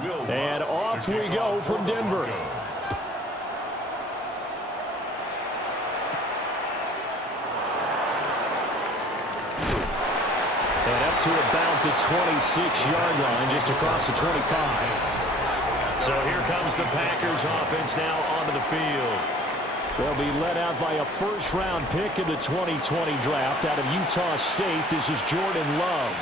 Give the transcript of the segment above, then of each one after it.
And off we go from Denver. And up to about the 26-yard line, just across the 25. So here comes the Packers offense now onto the field. They'll be led out by a first-round pick in the 2020 draft out of Utah State. This is Jordan Love.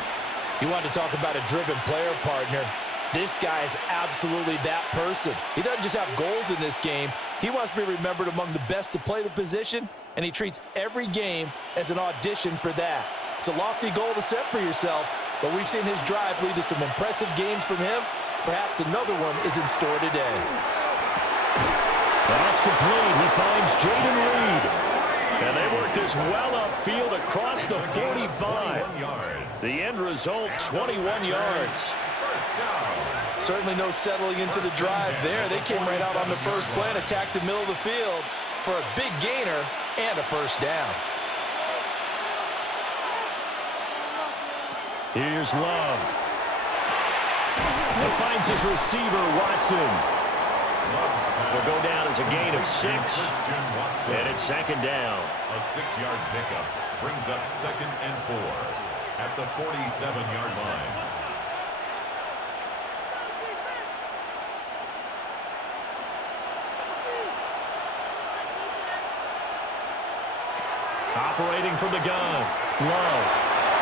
You want to talk about a driven player, partner. This guy is absolutely that person. He doesn't just have goals in this game. He wants to be remembered among the best to play the position, and he treats every game as an audition for that. It's a lofty goal to set for yourself, but we've seen his drive lead to some impressive games from him. Perhaps another one is in store today. Pass complete. He finds Jaden Reed. And they work this well upfield across the 45. The end result, 21 yards. Certainly no settling into the drive there. They came right out on the first play and attacked the middle of the field for a big gainer and a first down. Here's Love. He finds his receiver, Watson. Will go down as a gain of 6. And it's second down. A 6-yard pickup brings up 2nd and 4 at the 47-yard line. Operating from the gun. Love.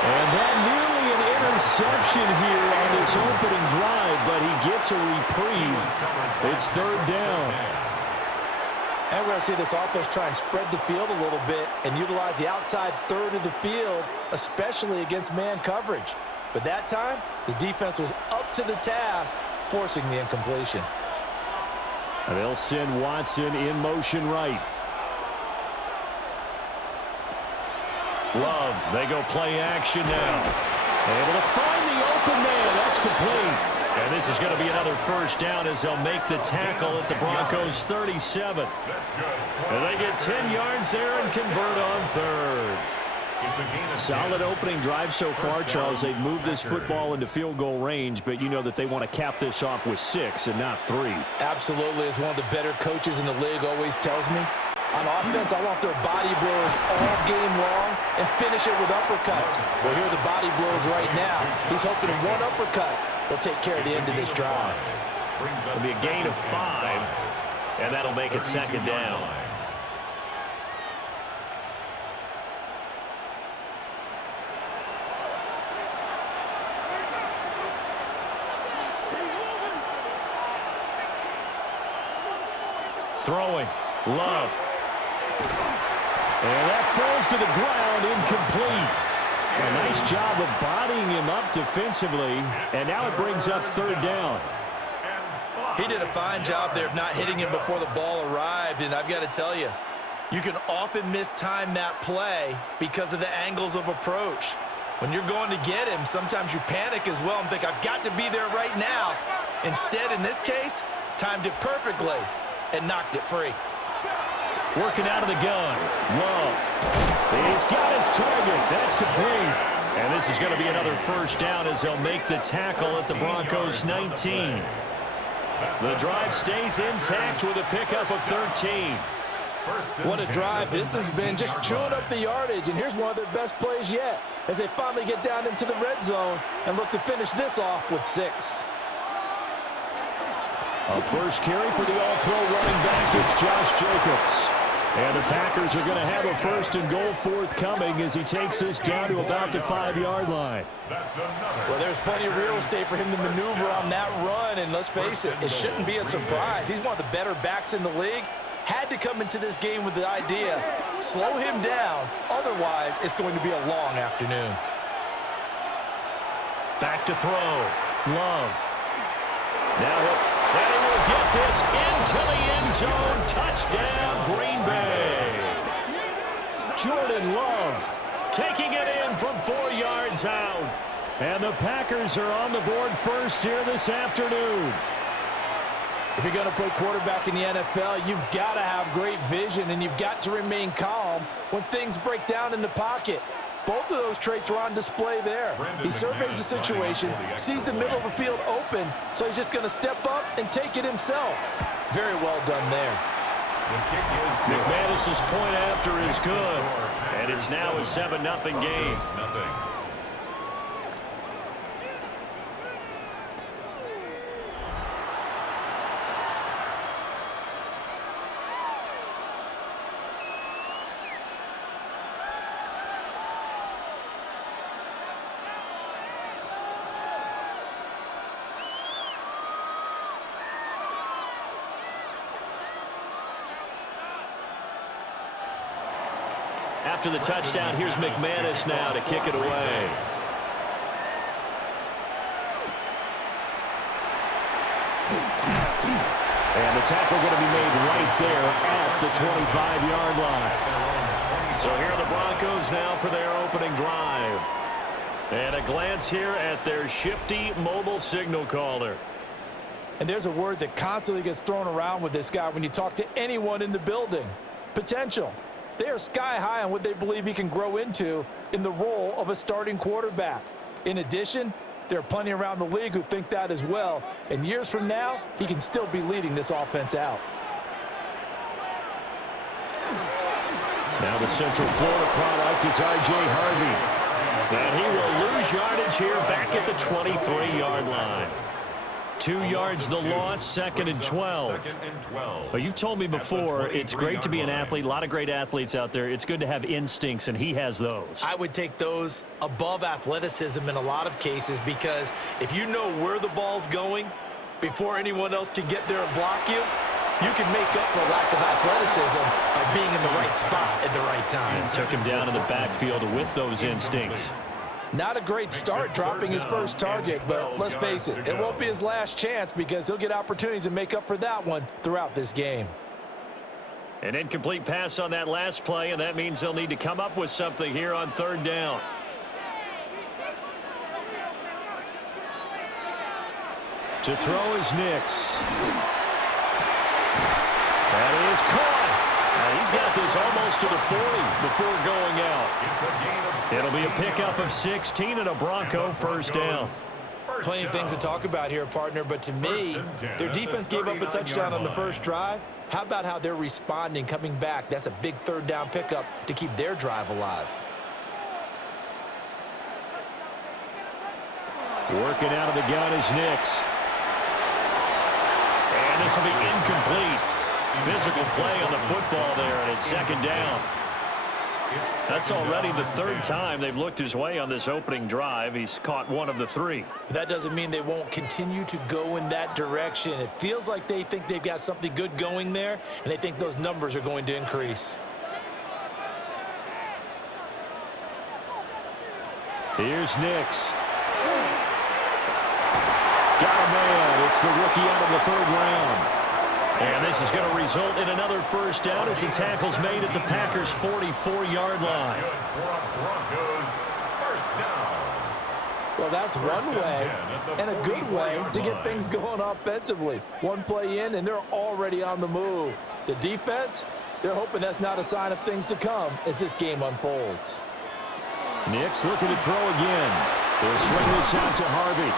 And that nearly an interception here on this opening drive, but he gets a reprieve. It's third down. And we're going to see this offense try and spread the field a little bit and utilize the outside third of the field, especially against man coverage. But that time, the defense was up to the task, forcing the incompletion. And they'll send Watson in motion right. Love, they go play action now. Able to find the open man. That's complete. And this is going to be another first down as they'll make the tackle at the Broncos 37. And they get 10 yards there and convert on third. Solid opening drive so far, Charles. They've moved this football into field goal range, but you know that they want to cap this off with 6 and not 3. Absolutely. As one of the better coaches in the league always tells me, on offense, I want their body blows all game long and finish it with uppercuts. Well, here are the body blows right now. He's hoping in one uppercut will take care of the end of this drive. It'll be a gain of 5, and that'll make it second down. Throwing. Love. And that falls to the ground, incomplete. A nice job of bodying him up defensively, and now it brings up third down. He did a fine job there of not hitting him before the ball arrived, and I've got to tell you, you can often mistime that play because of the angles of approach. When you're going to get him, sometimes you panic as well and think, I've got to be there right now. Instead, in this case, timed it perfectly and knocked it free. Working out of the gun. Love. He's got his target. That's complete. And this is going to be another first down as they'll make the tackle at the Broncos 19. The drive stays intact with a pickup of 13. What a drive this has been, just chewing up the yardage. And here's one of their best plays yet as they finally get down into the red zone and look to finish this off with 6. A first carry for the all-pro running back. It's Josh Jacobs. And the Packers are going to have a first and goal forthcoming as he takes this down to about the 5-yard line. Well, there's plenty of real estate for him to maneuver on that run, and let's face it, it shouldn't be a surprise. He's one of the better backs in the league. Had to come into this game with the idea, slow him down, otherwise it's going to be a long afternoon. Back to throw. Love. Now he will get this into the end zone. Touchdown, Green Bay. Jordan Love taking it in from 4 yards out. And the Packers are on the board first here this afternoon. If you're going to play quarterback in the NFL, you've got to have great vision, and you've got to remain calm when things break down in the pocket. Both of those traits are on display there. He surveys the situation, sees the middle of the field open, so he's just going to step up and take it himself. Very well done there. McManus's point after is good, and it's now a 7-0 game. After the touchdown, here's McManus now to kick it away. And the tackle going to be made right there at the 25-yard line. So here are the Broncos now for their opening drive. And a glance here at their shifty mobile signal caller. And there's a word that constantly gets thrown around with this guy when you talk to anyone in the building. Potential. They are sky high on what they believe he can grow into in the role of a starting quarterback. In addition, there are plenty around the league who think that as well. And years from now, he can still be leading this offense out. Now the Central Florida product, it's R.J. Harvey. And he will lose yardage here back at the 23-yard line. 2 yards the loss, 2nd and 12. Well, you've told me before, it's great to be an athlete. A lot of great athletes out there. It's good to have instincts, and he has those. I would take those above athleticism in a lot of cases, because if you know where the ball's going before anyone else can get there and block you, you can make up for lack of athleticism by being in the right spot at the right time. And took him down in the backfield with those instincts. Not a great start dropping his first target, but let's face it, it won't be his last chance because he'll get opportunities to make up for that one throughout this game. An incomplete pass on that last play, and that means they'll need to come up with something here on 3rd down. To throw is Nix. That is caught. He's got this almost to the 40 before going out. It'll be a pickup of 16 and a Bronco first down. Plenty of things to talk about here, partner, but to me, their defense gave up a touchdown on the first drive. How about how they're responding, coming back? That's a big 3rd down pickup to keep their drive alive. Working out of the gun is Nix. And this will be incomplete. Physical play on the football there, and it's 2nd down. That's already the 3rd time they've looked his way on this opening drive. He's caught 1 of the 3. But that doesn't mean they won't continue to go in that direction. It feels like they think they've got something good going there, and they think those numbers are going to increase. Here's Nix. Got a man. It's the rookie out of the 3rd round. And this is going to result in another first down as the tackle's made at the Packers' 44-yard line. Well, that's one way and a good way to get things going offensively. One play in, and they're already on the move. The defense, they're hoping that's not a sign of things to come as this game unfolds. Nix looking to throw again. They'll swing this out to Harvey.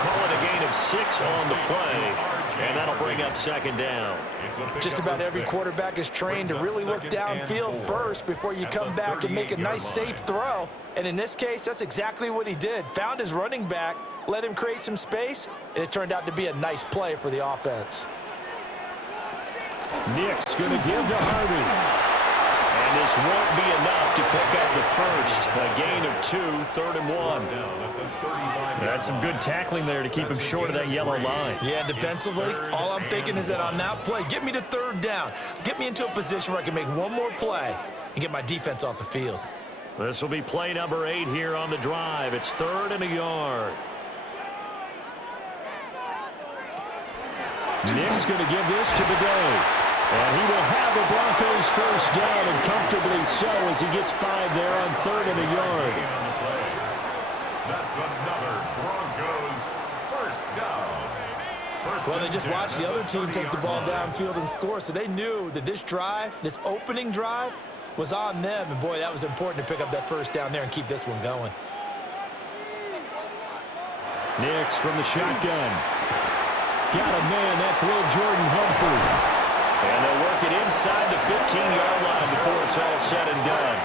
Call it a gain of 6 on the play, and that'll bring up 2nd down. Just about every quarterback is trained to really look downfield first before you come back and make a nice, safe throw. And in this case, that's exactly what he did. Found his running back, let him create some space, and it turned out to be a nice play for the offense. Nix going to give to Harvey. And this won't be enough to pick up the first. A gain of 2, 3rd and 1. That's some good tackling there to keep him short of that yellow line. Yeah, defensively, all I'm thinking is that on that play, get me to 3rd down. Get me into a position where I can make one more play and get my defense off the field. This will be play number 8 here on the drive. It's 3rd and a yard. Nix going to give this to the day. And he will have the Broncos first down, and comfortably so as he gets 5 there on 3rd and a yard. That's another Broncos first down. Well, they just watched the other team take the ball downfield and score, so they knew that this drive, this opening drive, was on them, and boy, that was important to pick up that first down there and keep this one going. Nix from the shotgun. Got a man, that's Lil Jordan Humphrey. And they'll work it inside the 15-yard line before it's all said and done.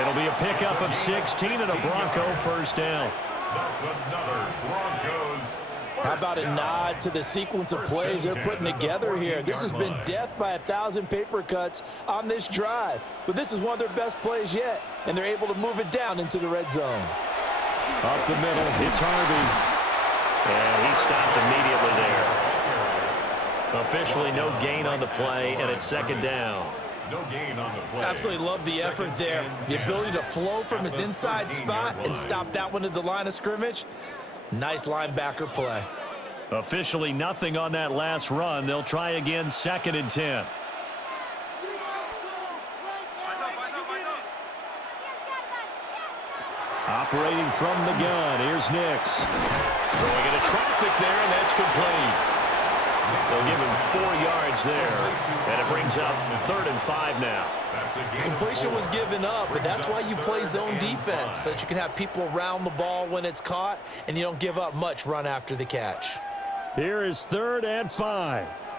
It'll be a pickup of 16 and a Bronco first down. That's another Broncos. How about a nod to the sequence of plays they're putting together here? This has been death by 1,000 paper cuts on this drive. But this is one of their best plays yet, and they're able to move it down into the red zone. Up the middle, it's Harvey. And he stopped immediately there. Officially no gain on the play, and it's second down. No gain on the play. Absolutely love the effort there. The ability to flow from his inside spot and stop that one at the line of scrimmage. Nice linebacker play. Officially nothing on that last run. They'll try again, 2nd and 10. Operating from the gun, here's Nix. Throwing into traffic there, and that's complete. They'll give him 4 yards there, and it brings up 3rd and 5 now. Completion was given up, but that's why you play zone defense, so that you can have people around the ball when it's caught, and you don't give up much run after the catch. Here is 3rd and 5.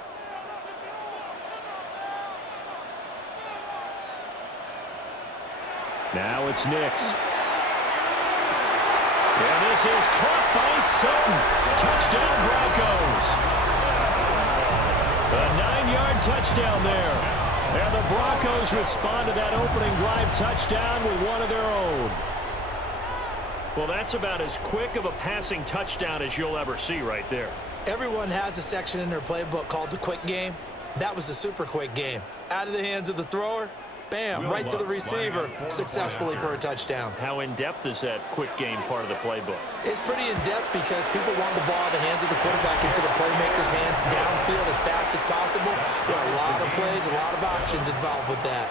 Now it's Nix. And this is caught by Sutton. Touchdown, Broncos. A 9-yard touchdown there. And the Broncos respond to that opening drive touchdown with one of their own. Well, that's about as quick of a passing touchdown as you'll ever see right there. Everyone has a section in their playbook called the quick game. That was the super quick game. Out of the hands of the thrower, bam, right to the receiver, successfully for a touchdown. How in-depth is that quick game part of the playbook? It's pretty in-depth because people want the ball in the hands of the quarterback into the playmaker's hands downfield as fast as possible. There are a lot of plays, a lot of options involved with that.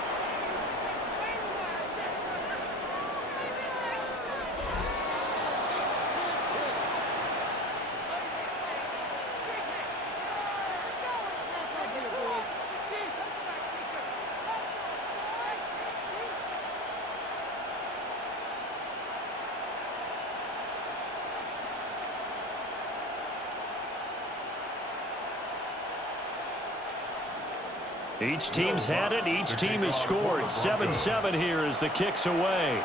Each team's had it. Each team has scored. 7-7 here as the kick's away.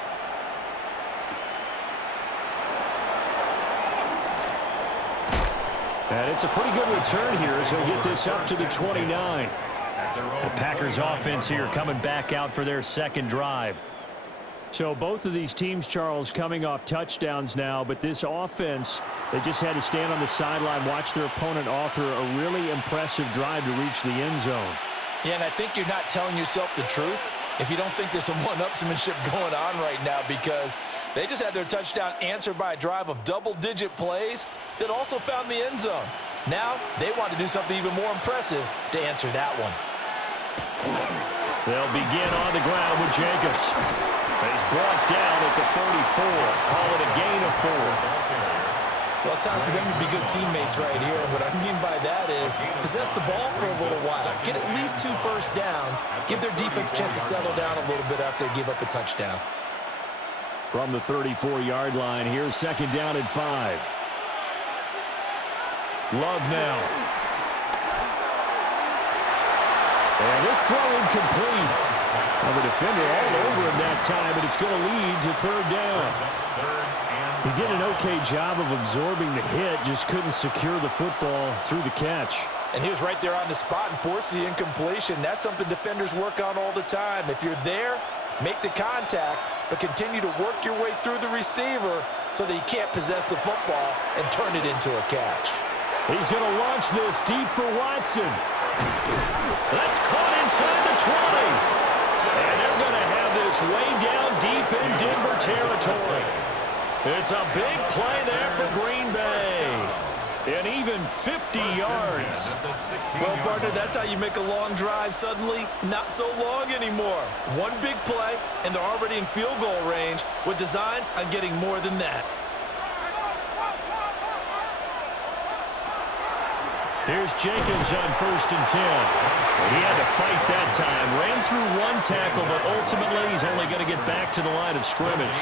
And it's a pretty good return here as he'll get this up to the 29. The Packers offense here coming back out for their second drive. So both of these teams, Charles, coming off touchdowns now, but this offense, they just had to stand on the sideline, watch their opponent author a really impressive drive to reach the end zone. Yeah, and I think you're not telling yourself the truth if you don't think there's some one-upsmanship going on right now, because they just had their touchdown answered by a drive of double-digit plays that also found the end zone. Now they want to do something even more impressive to answer that one. They'll begin on the ground with Jacobs. He's brought down at the 34. Call it a gain of 4. Well, it's time for them to be good teammates right here. And what I mean by that is possess the ball for a little while. Get at least 2 first downs. Give their defense a chance to settle down a little bit after they give up a touchdown. From the 34-yard line, here's 2nd down and 5. Love now. And this throw incomplete. Well, the defender all over him that time, but it's going to lead to 3rd down. He did an okay job of absorbing the hit, just couldn't secure the football through the catch. And he was right there on the spot and forced the incompletion. That's something defenders work on all the time. If you're there, make the contact, but continue to work your way through the receiver so that he can't possess the football and turn it into a catch. He's going to launch this deep for Watson. That's caught inside the 20. And they're going to have this way down deep in Denver territory. It's a big play there for Green Bay. And even 50 yards. Well, partner, that's how you make a long drive suddenly not so long anymore. One big play, and they're already in field goal range with designs on getting more than that. Here's Jacobs on 1st and 10. He had to fight that time. Ran through one tackle, but ultimately he's only going to get back to the line of scrimmage.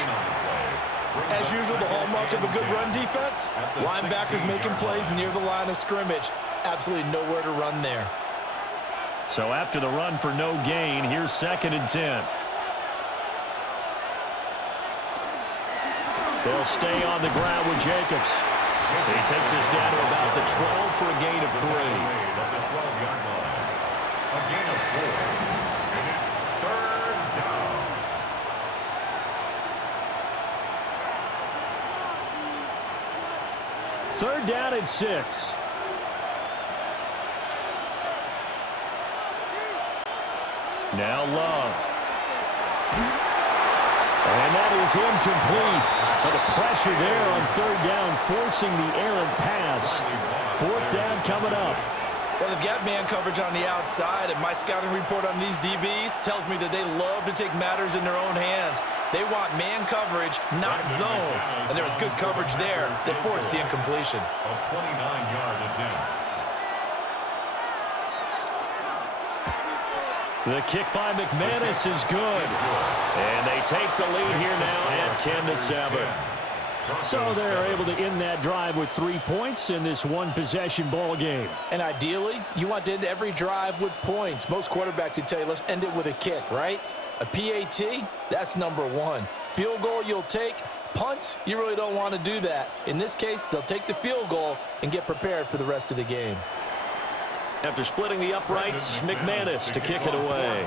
As usual, the hallmark of a good run defense, linebackers making plays near the line of scrimmage. Absolutely nowhere to run there. So after the run for no gain, here's 2nd and 10. They'll stay on the ground with Jacobs. He takes us down to about the 12 for a gain of 3. At the 12-yard line. A gain of 4. And it's 3rd down. Third down and 6. Now Love. And that is incomplete. But the pressure there on 3rd down, forcing the errant pass. 4th down coming up. Well, they've got man coverage on the outside, and my scouting report on these DBs tells me that they love to take matters in their own hands. They want man coverage, not zone. And there was good coverage there that forced the incompletion. A 29-yard attempt. The kick by McManus is good. And they take the lead here now at 10-7. So they're able to end that drive with 3 points in this one-possession ball game. And ideally, you want to end every drive with points. Most quarterbacks would tell you, let's end it with a kick, right? A PAT, that's number 1. Field goal you'll take. Punts, you really don't want to do that. In this case, they'll take the field goal and get prepared for the rest of the game. After splitting the uprights, McManus to kick it away.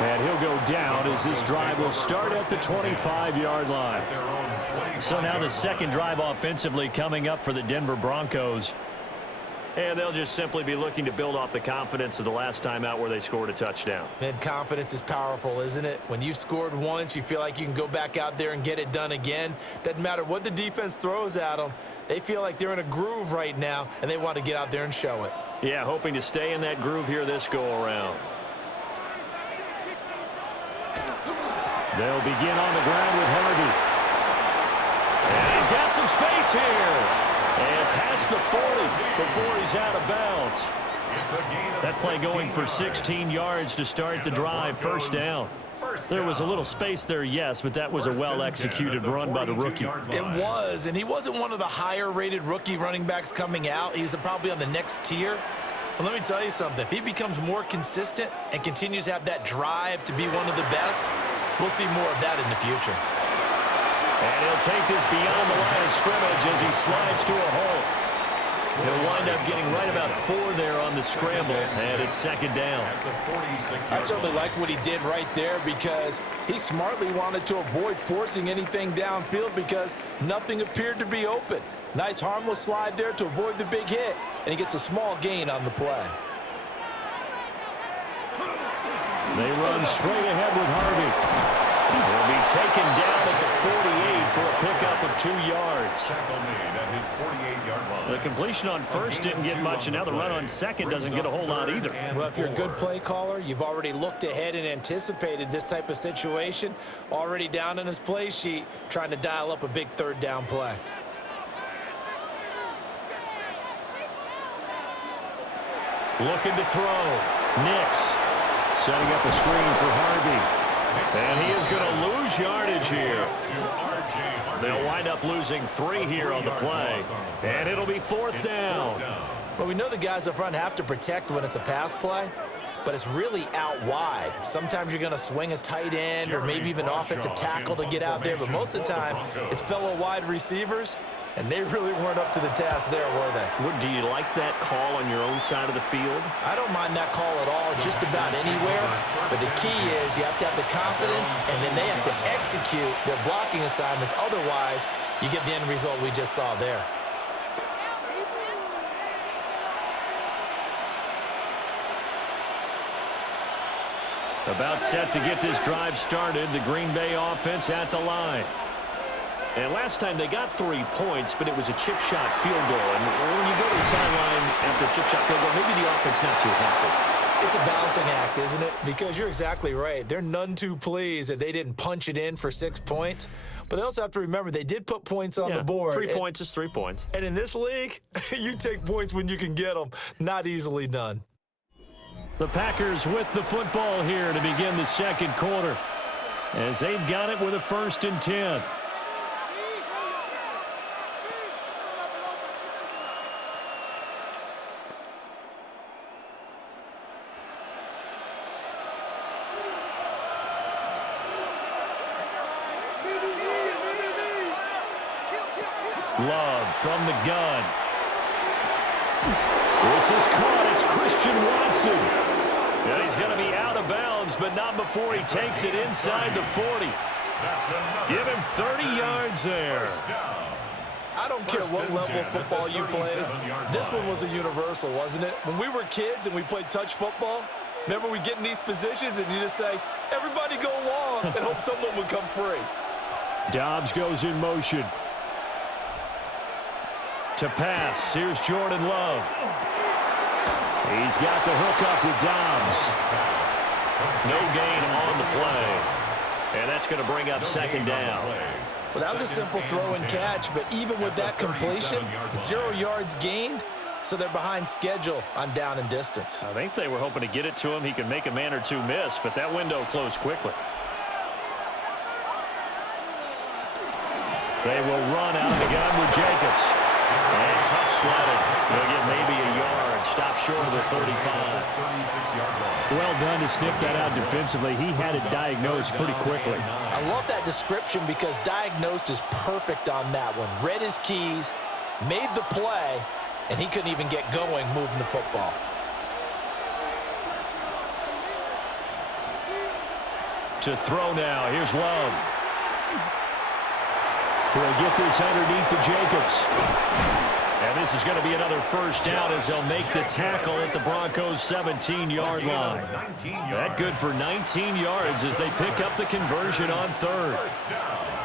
And he'll go down as this drive will start at the 25-yard line. So now the second drive offensively coming up for the Denver Broncos. And they'll just simply be looking to build off the confidence of the last time out where they scored a touchdown. Man, confidence is powerful, isn't it? When you've scored once, you feel like you can go back out there and get it done again. Doesn't matter what the defense throws at them. They feel like they're in a groove right now, and they want to get out there and show it. Yeah, hoping to stay in that groove here this go-around. They'll begin on the ground with Harvey. And he's got some space here. And past the 40 before he's out of bounds. That play going for 16 yards to start the drive. 1st down. There was a little space there, yes, but that was a well-executed run by the rookie. It was, and he wasn't one of the higher-rated rookie running backs coming out. He's probably on the next tier. But let me tell you something. If he becomes more consistent and continues to have that drive to be one of the best, we'll see more of that in the future. And he'll take this beyond the line of scrimmage as he slides to a hole. He'll wind up getting right about 4 there on the scramble, and it's 2nd down. I certainly like what he did right there because he smartly wanted to avoid forcing anything downfield because nothing appeared to be open. Nice harmless slide there to avoid the big hit, and he gets a small gain on the play. They run straight ahead with Harvey. He'll be taken down at the 48 for a pickup of 2 yards. The completion on 1st didn't get much, and now the run on 2nd doesn't get a whole lot either. Well, if you're a good play caller, you've already looked ahead and anticipated this type of situation. Already down in his play sheet, trying to dial up a big 3rd down play. Looking to throw. Nix setting up a screen for Harvey. And he is going to lose yardage here. They'll wind up losing 3 here on the play. And it'll be 4th down. But we know the guys up front have to protect when it's a pass play, but it's really out wide. Sometimes you're going to swing a tight end or maybe even offensive tackle to get out there, but most of the time it's fellow wide receivers, and they really weren't up to the task there, were they? Do you like that call on your own side of the field? I don't mind that call at all, just about anywhere. But the key is you have to have the confidence, and then they have to execute their blocking assignments. Otherwise, you get the end result we just saw there. About set to get this drive started, the Green Bay offense at the line. And last time they got 3 points, but it was a chip shot field goal. And when you go to the sideline after a chip shot field goal, maybe the offense not too happy. It's a balancing act, isn't it? Because you're exactly right. They're none too pleased that they didn't punch it in for 6 points. But they also have to remember they did put points on the board. 3 points is 3 points. And in this league, you take points when you can get them. Not easily done. The Packers with the football here to begin the second quarter, as they've got it with a 1st and 10. Love from the gun. This is caught. It's Christian Watson. And he's going to be out of bounds, but not before he takes it inside the 40. Give him 30 yards there. I don't care what level of football you play. This one was a universal, wasn't it? When we were kids and we played touch football, remember we get in these positions and you just say, everybody go long, and hope someone would come free. Dobbs goes in motion. To pass, here's Jordan Love. He's got the hook up with Dobbs. No gain on the play. And that's going to bring up 2nd down. Well, that was a simple throw and catch, but even with that completion, 0 yards gained, so they're behind schedule on down and distance. I think they were hoping to get it to him. He could make a man or two miss, but that window closed quickly. They will run out of the gun with Jacobs. And tough sledding. They'll get maybe a yard. Stop short of the 35. Well done to sniff that out defensively. He had it diagnosed pretty quickly. I love that description because diagnosed is perfect on that one. Read his keys, made the play, and he couldn't even get going moving the football. To throw now. Here's Love. He'll get this underneath to Jacobs. And this is going to be another 1st down as they'll make the tackle at the Broncos' 17-yard line. That good for 19 yards as they pick up the conversion on 3rd.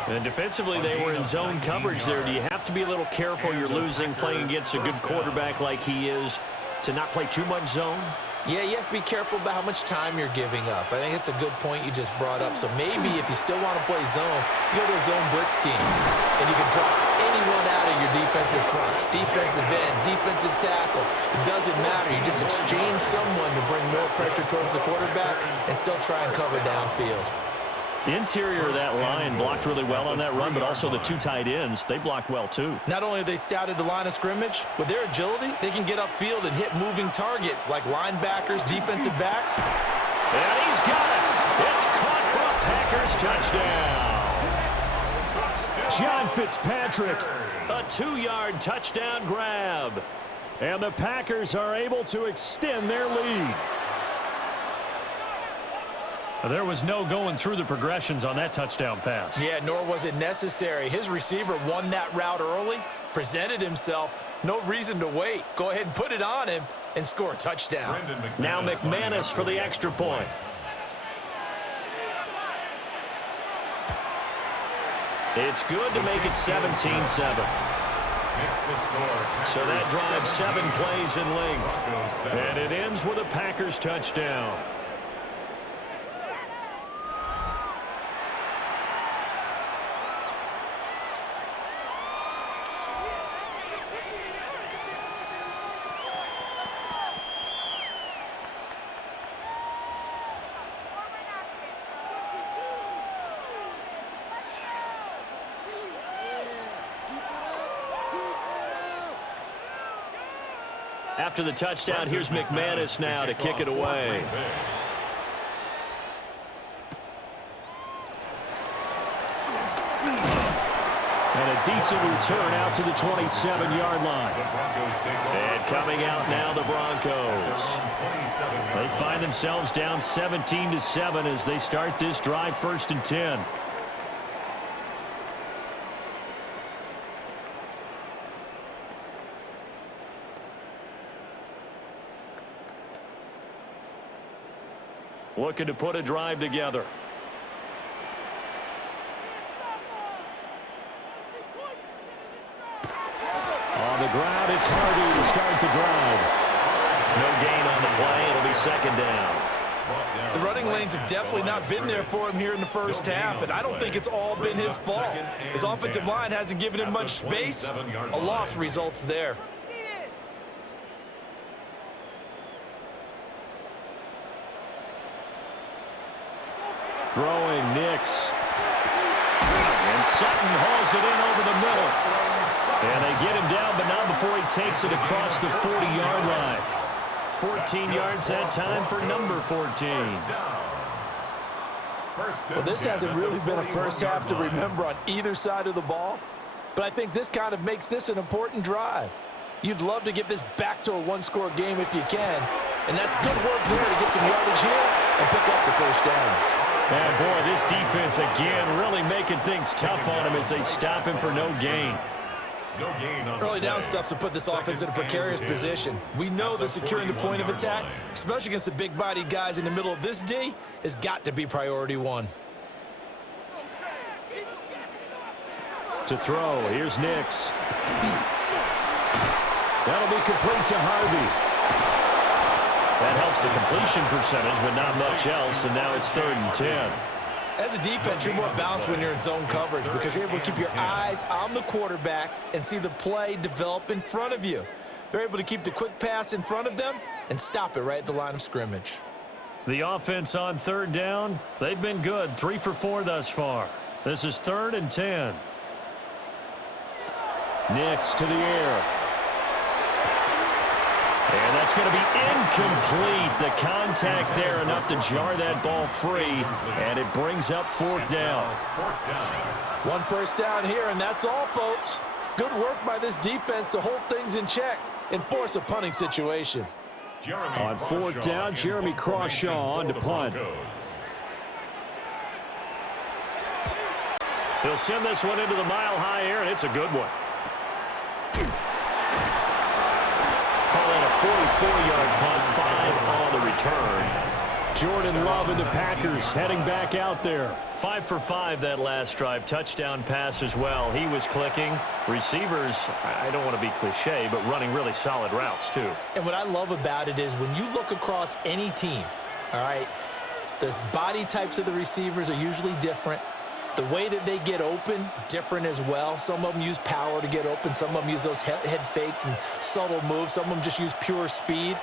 And defensively, they were in zone coverage there. Do you have to be a little careful? You're losing, playing against a good quarterback like he is, to not play too much zone? Yeah, you have to be careful about how much time you're giving up. I think it's a good point you just brought up. So maybe if you still want to play zone, you go to a zone blitz scheme, and you can drop anyone out of your defensive front, defensive end, defensive tackle. It doesn't matter. You just exchange someone to bring more pressure towards the quarterback and still try and cover downfield. The interior of that line blocked really well on that run, but also the 2 tight ends, they blocked well too. Not only have they scouted the line of scrimmage, with their agility, they can get upfield and hit moving targets like linebackers, defensive backs. And he's got it. It's caught for a Packers touchdown. John Fitzpatrick, a 2-yard touchdown grab. And the Packers are able to extend their lead. There was no going through the progressions on that touchdown pass. Yeah, nor was it necessary. His receiver won that route early, presented himself. No reason to wait. Go ahead and put it on him and score a touchdown. Now McManus for the extra point. It's good to make it 17-7. So that drives 7 plays in length. And it ends with a Packers touchdown. After the touchdown, here's McManus now to kick it away. And a decent return out to the 27-yard line. And coming out now, the Broncos. They find themselves down 17-7 as they start this drive, 1st and 10. Looking to put a drive together. On the ground, it's Parity to start the drive. No gain on the play. It'll be second down. The running lanes have definitely not been there for him here in the first half, and I don't think it's all been his fault. His offensive line hasn't given him much space. A loss results there. Throwing Nix. And Sutton hauls it in over the middle. And they get him down, but not before he takes it across the 40-yard line. 14 yards that time for number 14. Well, this hasn't really been a first half to remember on either side of the ball, but I think this kind of makes this an important drive. You'd love to get this back to a one-score game if you can, and that's good work there to get some yardage here and pick up the first down. And boy, this defense again really making things tough on him as they stop him for no gain. Early down stuff to put this offense in a precarious position. We know that securing the point of attack, especially against the big-bodied guys in the middle of this D, has got to be priority one. To throw, here's Nix. That'll be complete to Harvey. That helps the completion percentage, but not much else, and now it's 3rd and 10. As a defense, you're more balanced when you're in zone coverage because you're able to keep your eyes on the quarterback and see the play develop in front of you. They're able to keep the quick pass in front of them and stop it right at the line of scrimmage. The offense on 3rd down, they've been good. 3 for 4 thus far. This is 3rd and 10. Nix to the air. And that's going to be incomplete. The contact there enough to jar that ball free, and it brings up 4th down. One first down here, and that's all, folks. Good work by this defense to hold things in check and force a punting situation. On 4th down, Jeremy Crawshaw on to punt. He'll send this one into the mile-high air, and it's a good one. Call it a 44-yard punt, 5 on the return. Jordan Love and the Packers heading back out there. 5 for 5 that last drive. Touchdown pass as well. He was clicking. Receivers, I don't want to be cliche, but running really solid routes too. And what I love about it is when you look across any team, all right, the body types of the receivers are usually different. The way that they get open, different as well. Some of them use power to get open. Some of them use those head fakes and subtle moves. Some of them just use pure speed.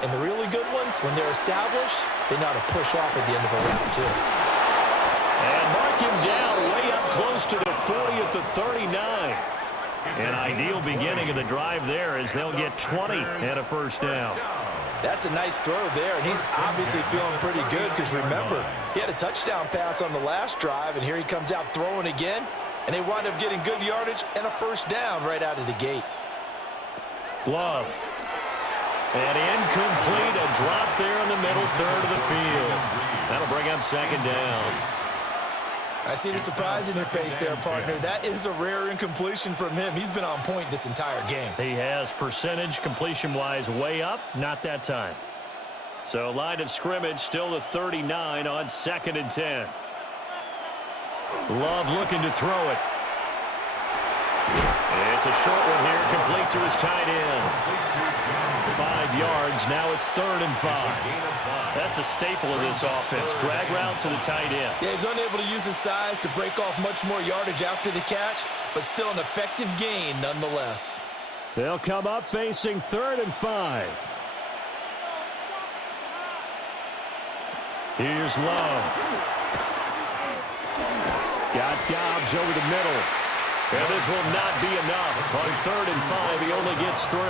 And the really good ones, when they're established, they know how to push off at the end of a route, too. And mark him down way up close to the 40 at the 39. An ideal beginning of the drive there as they'll get 20 and a first down. That's a nice throw there, and he's obviously feeling pretty good because, remember, he had a touchdown pass on the last drive, and here he comes out throwing again, and they wind up getting good yardage and a first down right out of the gate. Love. And incomplete, a drop there in the middle third of the field. That'll bring up second down. I see the surprise in your face there, partner. That is a rare incompletion from him. He's been on point this entire game. He has percentage completion-wise way up, not that time. So line of scrimmage still the 39 on 2nd and 10. Love looking to throw it. It's a short one here, complete to his tight end. 5 yards, now it's 3rd and 5. That's a staple of this offense. Drag route to the tight end. Yeah, he's unable to use his size to break off much more yardage after the catch, but still an effective gain nonetheless. They'll come up facing 3rd and 5. Here's Love. Got Dobbs over the middle. And this will not be enough. On 3rd and 5, he only gets 3.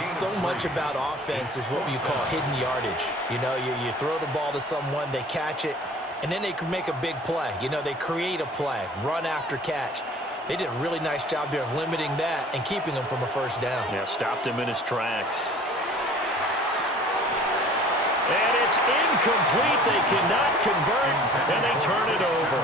So much about offense is what you call hidden yardage. You know, you throw the ball to someone, they catch it, and then they can make a big play. You know, they create a play, run after catch. They did a really nice job there of limiting that and keeping him from a first down. Yeah, stopped him in his tracks. And it's incomplete. They cannot convert, and they turn it over.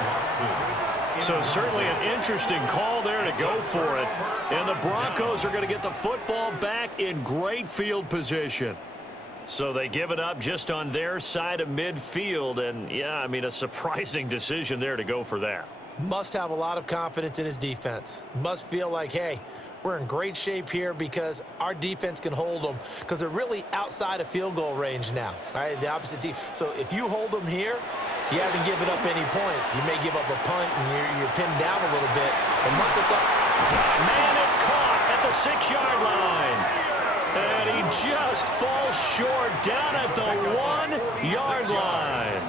So certainly an interesting call there to go for it. And the Broncos are going to get the football back in great field position. So they give it up just on their side of midfield. And, yeah, I mean, a surprising decision there to go for that. Must have a lot of confidence in his defense. Must feel like, hey, we're in great shape here because our defense can hold them because they're really outside of field goal range now, right? The opposite team. So if you hold them here, you haven't given up any points. You may give up a punt and you're pinned down a little bit. But must have thought, Man, it's caught at the 6-yard line. And he just falls short down at the 1-yard line.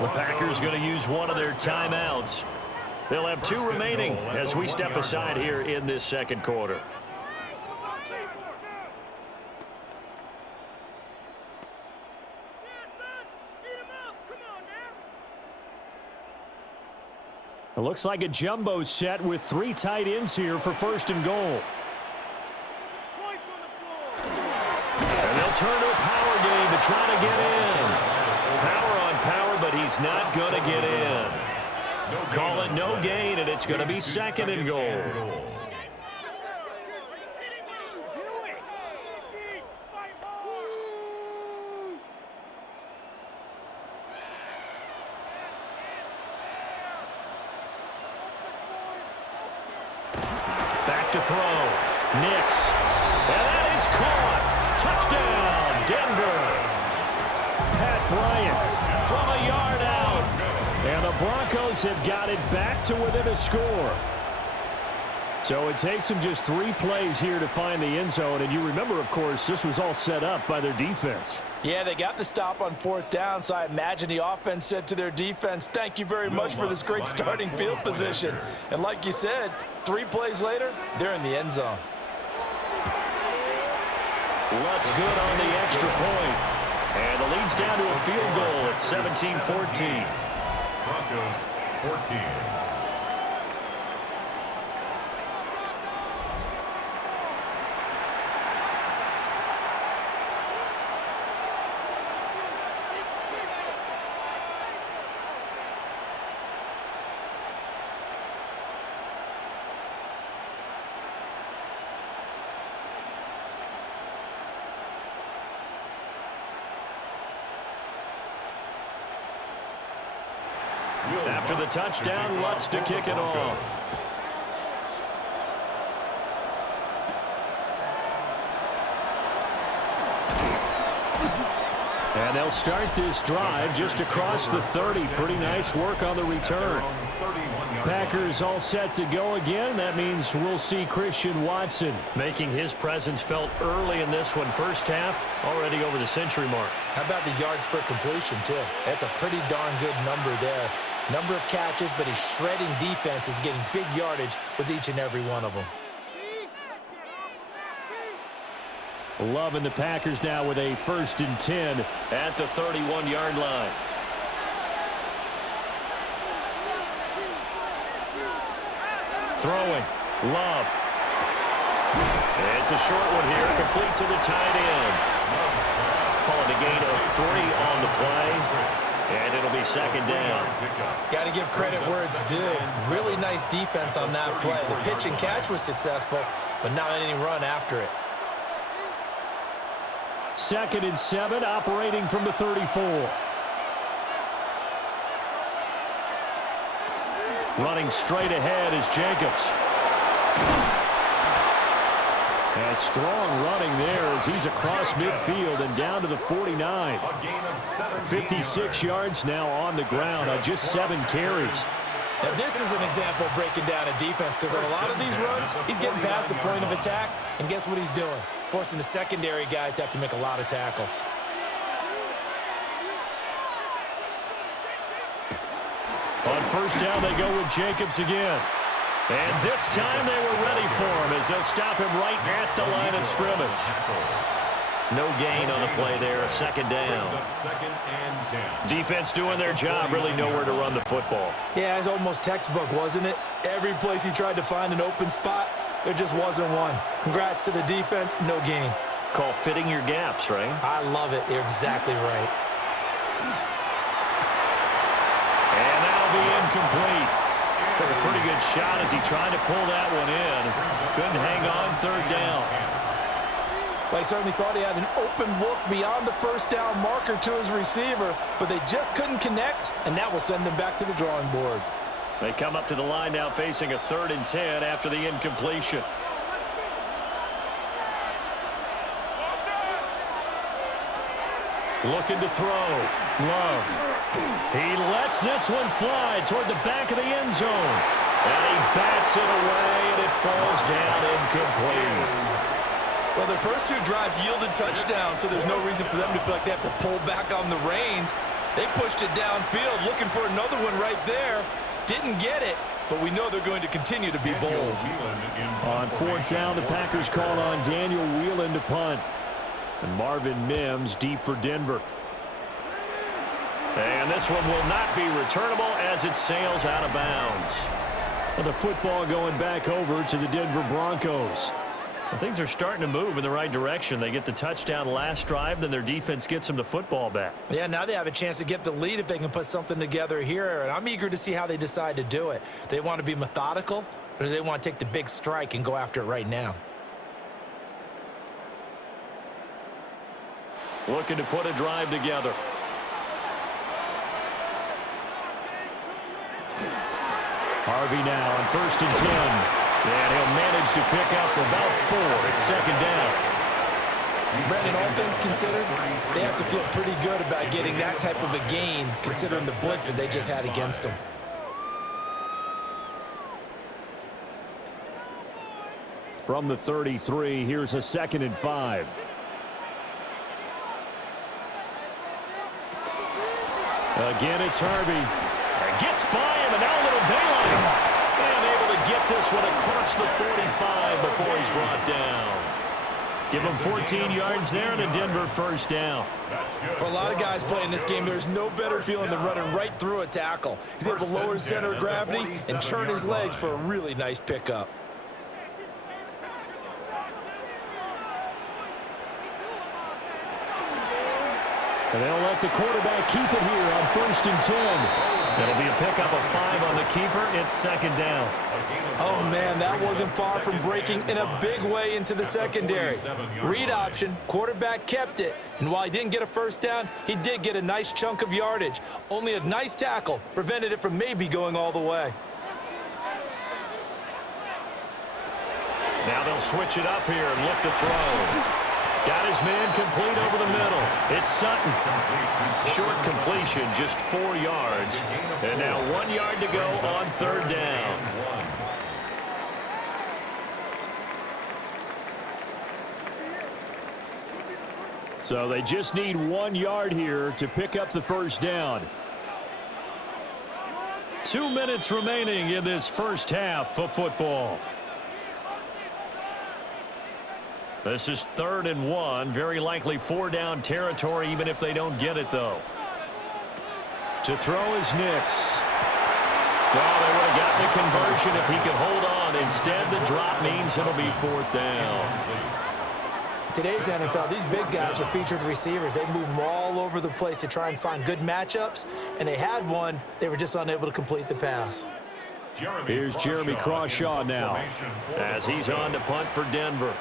The Packers going to use one of their timeouts. They'll have 2 remaining as we step aside here in this second quarter. It looks like a jumbo set with 3 tight ends here for 1st and goal. And they'll turn to a power game to try to get in. Power on power, but he's not going to get in. Call it no gain, and it's going to be 2nd and goal. Back to throw. Nix. And that is caught. Touchdown, Denver. Pat Bryant from a yard out. And the Broncos have got it back to within a score. So it takes them just 3 plays here to find the end zone. And you remember, of course, this was all set up by their defense. Yeah, they got the stop on 4th down, so I imagine the offense said to their defense, thank you very much for this great starting field position. And like you said, 3 plays later, they're in the end zone. Lutz good on the extra point. And the lead's down to a field goal at 17-14. Broncos 14. After the touchdown, Lutz to kick it off. And they'll start this drive just across the 30. Pretty nice work on the return. Packers all set to go again. That means we'll see Christian Watson making his presence felt early in this one. First half, already over the century mark. how about the yards per completion, too? That's a pretty darn good number there. Number of catches, but he's shredding defense, is getting big yardage with each and every one of them. Loving the Packers now with a 1st and 10 at the 31-yard line. Throwing. Love. It's a short one here, complete to the tight end. Calling a gain of 3 on the play, and it'll be 2nd down. Got to give credit where it's due. Really nice defense on that play. The pitch and catch was successful, but not any run after it. 2nd and 7, operating from the 34. Running straight ahead is Jacobs. And strong running there as he's across midfield and down to the 49. 56 yards now on the ground on just 7 carries. Now this is an example of breaking down a defense, because on a lot of these runs, he's getting past the point of attack, and guess what he's doing? Forcing the secondary guys to have to make a lot of tackles. On 1st down, they go with Jacobs again. And this time they were ready for him as they'll stop him right at the line of scrimmage. No gain on the play there, a 2nd down. 2nd and 10. Defense doing their job, really nowhere to run the football. Yeah, it's almost textbook, wasn't it? Every place he tried to find an open spot, there just wasn't one. Congrats to the defense, no gain. Call fitting your gaps, right? I love it. You're exactly right. And that'll be incomplete. Took a pretty good shot as he tried to pull that one in. Couldn't hang on 3rd down. Well, he certainly thought he had an open look beyond the 1st down marker to his receiver, but they just couldn't connect, and that will send them back to the drawing board. They come up to the line now facing a 3rd and 10 after the incompletion. Looking to throw. Love. He lets this one fly toward the back of the end zone. And he bats it away, and it falls down incomplete. Well, their first two drives yielded touchdowns, so there's no reason for them to feel like they have to pull back on the reins. They pushed it downfield, looking for another one right there. Didn't get it, but we know they're going to continue to be bold. On fourth down, the Packers called on Daniel Whelan to punt. And Marvin Mims deep for Denver. And this one will not be returnable as it sails out of bounds. Well, the football going back over to the Denver Broncos. Well, things are starting to move in the right direction. They get the touchdown last drive, then their defense gets them the football back. Yeah, now they have a chance to get the lead if they can put something together here, and I'm eager to see how they decide to do it. Do they want to be methodical, or do they want to take the big strike and go after it right now? Looking to put a drive together. Harvey now on 1st and 10. And he'll manage to pick up about 4. It's second down. Brandon, all things considered, they have to feel pretty good about getting that type of a gain, considering the blitz that they just had against them. From the 33, here's a 2nd and 5. Again, it's Harvey. Gets by him, and now a little daylight. And able to get this one across the 45 before he's brought down. Give him 14 yards there and a Denver first down. For a lot of guys playing this game, there's no better feeling than running right through a tackle. He's able to lower his center of gravity and turn his legs for a really nice pickup. And they'll let the quarterback keep it here on 1st and 10. It'll be a pickup of 5 on the keeper. It's second down. Oh, man, that wasn't far from breaking in a big way into the secondary. Read option, quarterback kept it. And while he didn't get a first down, he did get a nice chunk of yardage. Only a nice tackle prevented it from maybe going all the way. Now they'll switch it up here and look to throw. Got his man complete over the middle. It's Sutton. Short completion, just 4 yards. And now 1 yard to go on 3rd down. So they just need 1 yard here to pick up the first down. 2 minutes remaining in this first half of football. This is 3rd and 1. Very likely 4-down territory, even if they don't get it, though. To throw is Nix. Well, they would have gotten the conversion if he could hold on. Instead, the drop means it'll be 4th down. Today's NFL, these big guys are featured receivers. They move them all over the place to try and find good matchups, and they had one. They were just unable to complete the pass. Here's Jeremy Crawshaw now as he's on to punt for Denver.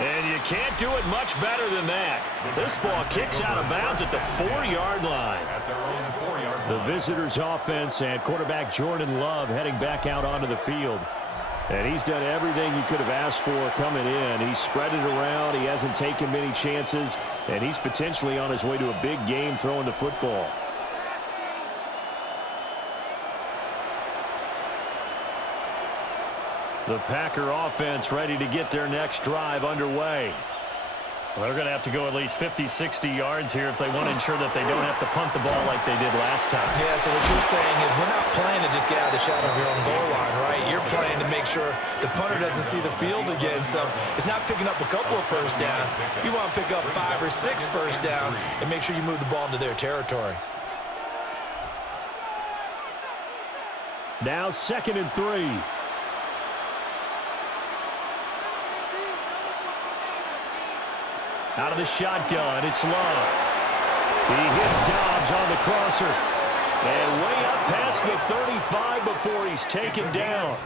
And you can't do it much better than that. This ball kicks out of bounds at the 4-yard line. The visitors' offense and quarterback Jordan Love heading back out onto the field. And he's done everything you could have asked for coming in. He's spread it around. He hasn't taken many chances. And he's potentially on his way to a big game throwing the football. The Packer offense ready to get their next drive underway. Well, they're going to have to go at least 50, 60 yards here if they want to ensure that they don't have to punt the ball like they did last time. Yeah, so what you're saying is we're not playing to just get out of the shadow of your own goal line, right? You're playing to make sure the punter doesn't see the field again. So it's not picking up a couple of first downs. You want to pick up 5 or 6 first downs and make sure you move the ball into their territory. Now 2nd and 3. Out of the shotgun, it's Love. He hits Dobbs on the crosser. And way up past the 35 before he's taken down.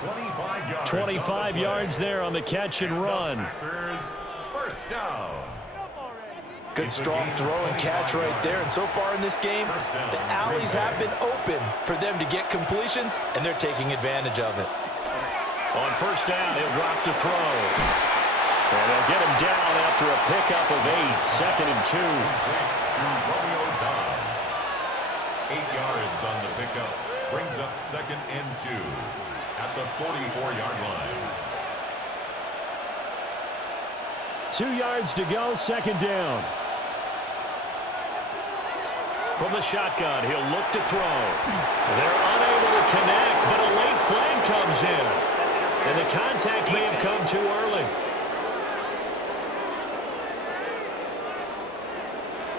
25 yards there on the catch and run. First down. Good strong throw and catch right there. And so far in this game, the alleys have been open for them to get completions, and they're taking advantage of it. On first down, he'll drop to throw. And they'll get him down after a pickup of 8. Second and 2. To Romeo Dobbs. 8 yards on the pickup. Brings up second and 2 at the 44-yard line. 2 yards to go, second down. From the shotgun, he'll look to throw. They're unable to connect, but a late flag comes in. And the contact may have come too early.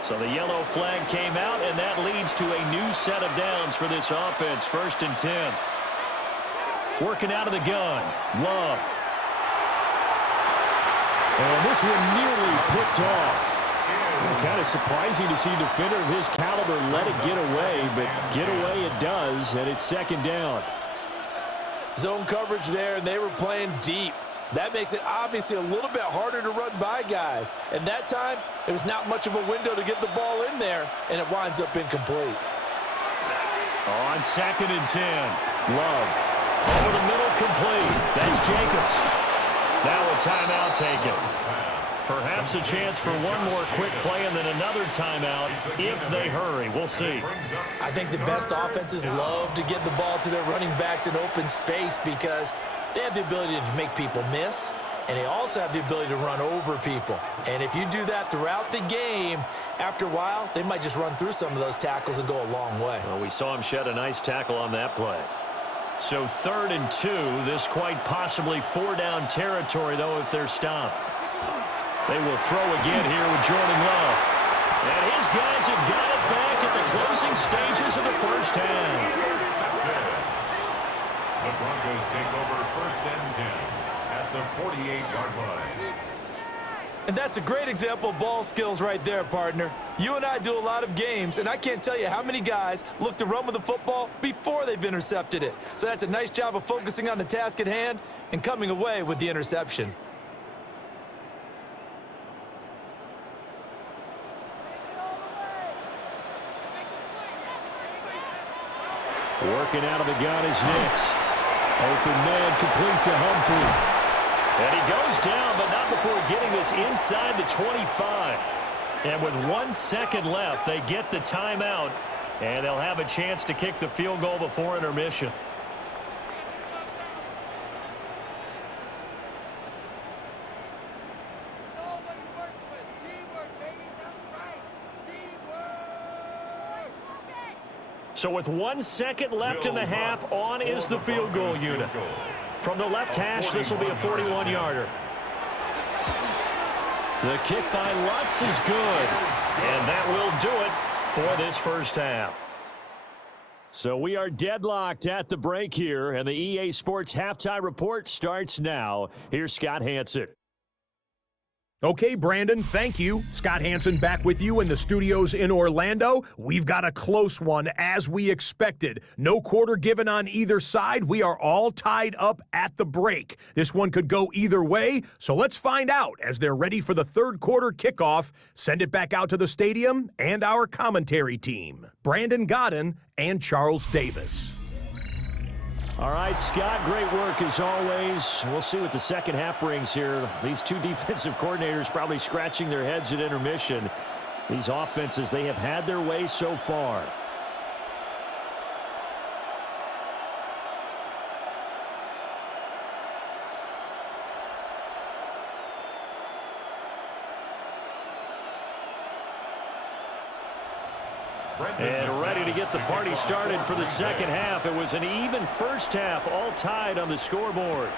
So the yellow flag came out, and that leads to a new set of downs for this offense. First and 10. Working out of the gun. Love. And this one nearly picked off. Kind of surprising to see a defender of his caliber let it get away, but get away it does, and it's second down. Zone coverage there, and they were playing deep. That makes it obviously a little bit harder to run by guys. And that time, there was not much of a window to get the ball in there, and it winds up incomplete. On second and 10, Love. Over the middle, complete. That's Jacobs. Now a timeout taken. Perhaps a chance for one more quick play and then another timeout if they hurry. We'll see. I think the best offenses love to get the ball to their running backs in open space because they have the ability to make people miss, and they also have the ability to run over people. And if you do that throughout the game, after a while, they might just run through some of those tackles and go a long way. Well, we saw him shed a nice tackle on that play. So third and 2, this quite possibly 4-down territory, though, if they're stopped. They will throw again here with Jordan Love. And his guys have got it back at the closing stages of the first half. The Broncos take over first and 10 at the 48-yard line. And that's a great example of ball skills right there, partner. You and I do a lot of games, and I can't tell you how many guys look to run with the football before they've intercepted it. So that's a nice job of focusing on the task at hand and coming away with the interception. Working out of the gun is Nix. Open man complete to Humphrey. And he goes down, but not before getting this inside the 25. And with 1 second left, they get the timeout, and they'll have a chance to kick the field goal before intermission. So with 1 second left in the half, on is the field goal unit. From the left hash, this will be a 41-yarder. The kick by Lutz is good. And that will do it for this first half. So we are deadlocked at the break here, and the EA Sports Halftime Report starts now. Here's Scott Hansen. Okay, Brandon, thank you. Scott Hansen back with you in the studios in Orlando. We've got a close one, as we expected. No quarter given on either side. We are all tied up at the break. This one could go either way, so let's find out as they're ready for the third quarter kickoff. Send it back out to the stadium and our commentary team, Brandon Godden and Charles Davis. All right, Scott, great work as always. We'll see what the second half brings here. These two defensive coordinators probably scratching their heads at intermission. These offenses, they have had their way so far. And ready to get the party started for the second half. It was an even first half, all tied on the scoreboard.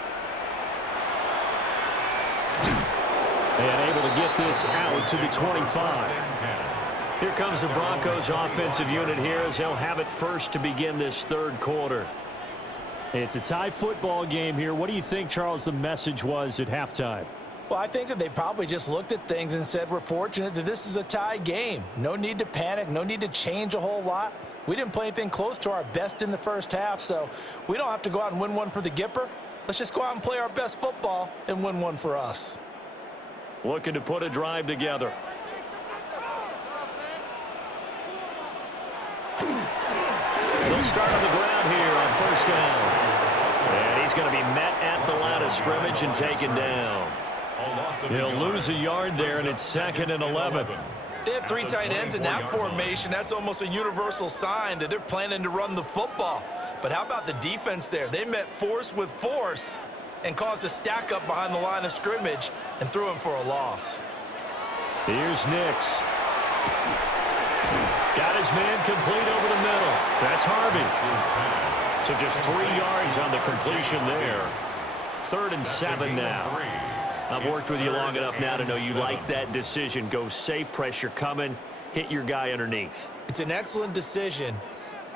And able to get this out to the 25. Here comes the Broncos offensive unit here as they'll have it first to begin this third quarter. It's a tie football game here. What do you think, Charles, the message was at halftime? Well, I think that they probably just looked at things and said, we're fortunate that this is a tie game. No need to panic, no need to change a whole lot. We didn't play anything close to our best in the first half, so we don't have to go out and win one for the Gipper. Let's just go out and play our best football and win one for us. Looking to put a drive together. They'll start on the ground here on first down. And he's going to be met at the line of scrimmage and taken down. He'll lose a yard there, and it's 2nd and 11. They have 3 tight ends in that formation. That's almost a universal sign that they're planning to run the football. But how about the defense there? They met force with force and caused a stack up behind the line of scrimmage and threw him for a loss. Here's Nix. Got his man complete over the middle. That's Harvey. So just 3 yards on the completion there. 3rd and 7 now. I've worked with you long enough now to know you like that decision. Go safe, pressure coming, hit your guy underneath. It's an excellent decision,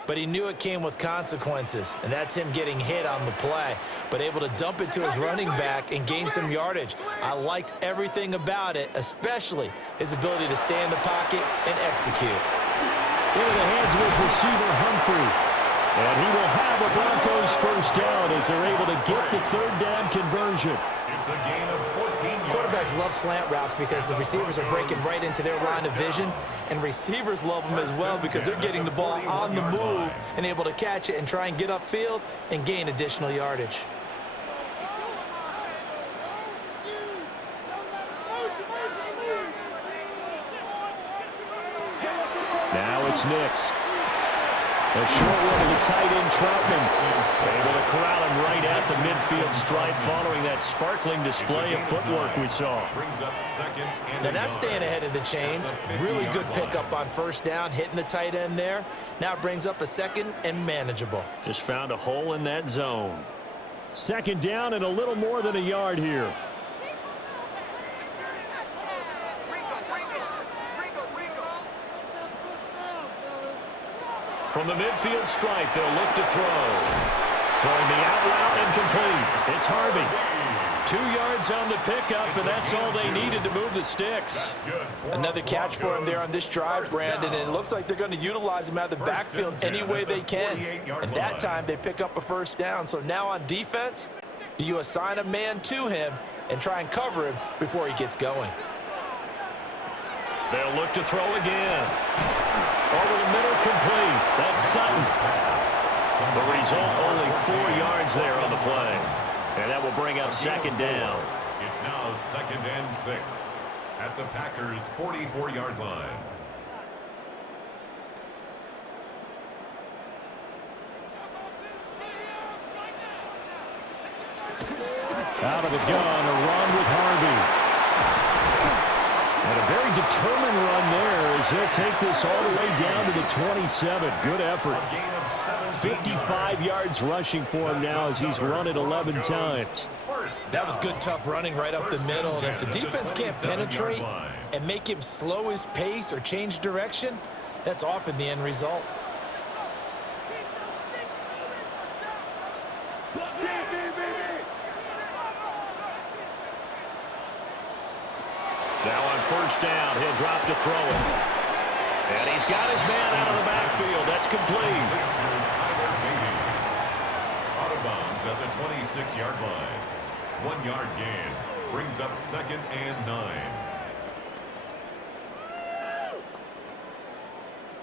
but he knew it came with consequences, and that's him getting hit on the play, but able to dump it to his running back and gain some yardage. I liked everything about it, especially his ability to stay in the pocket and execute. Into the hands of his receiver, Humphrey. And he will have a Broncos first down as they're able to get the 3rd down conversion. It's a gain of 14 yards. Quarterbacks love slant routes because the receivers are breaking right into their line of vision, and receivers love them as well because they're getting the ball on the move and able to catch it and try and get upfield and gain additional yardage. Now it's Nix. A short one to the tight end, Troutman. Able to corral him right at the midfield stripe following that sparkling display of footwork we saw. Now that's staying ahead of the chains. Really good pickup on first down, hitting the tight end there. Now it brings up a 2nd and manageable. Just found a hole in that zone. 2nd down and a little more than a yard here. From the midfield stripe, they'll look to throw. Throwing the out route and complete. It's Harvey. 2 yards on the pickup, and that's all they needed to move the sticks. Another catch for him there on this drive, Brandon, and it looks like they're going to utilize him out of the backfield any way they can. And that time, they pick up a first down. So now on defense, do you assign a man to him and try and cover him before he gets going? They'll look to throw again. Over the middle, complete. That's Sutton. The result, only 4 yards there on the play. And that will bring up 2nd down. It's now 2nd and 6 at the Packers' 44-yard line. Out of the gun, a run with Harvey. And a very determined run there as he'll take this all the way down to the 27. Good effort. 55 yards rushing for him now as he's run it 11 times. That was good, tough running right up the middle. And if the defense can't penetrate and make him slow his pace or change direction, that's often the end result. Now on first down, he'll drop to throw it. And he's got his man out of the backfield. That's complete. Out of bounds at the 26-yard line. 1 yard gain brings up 2nd and 9.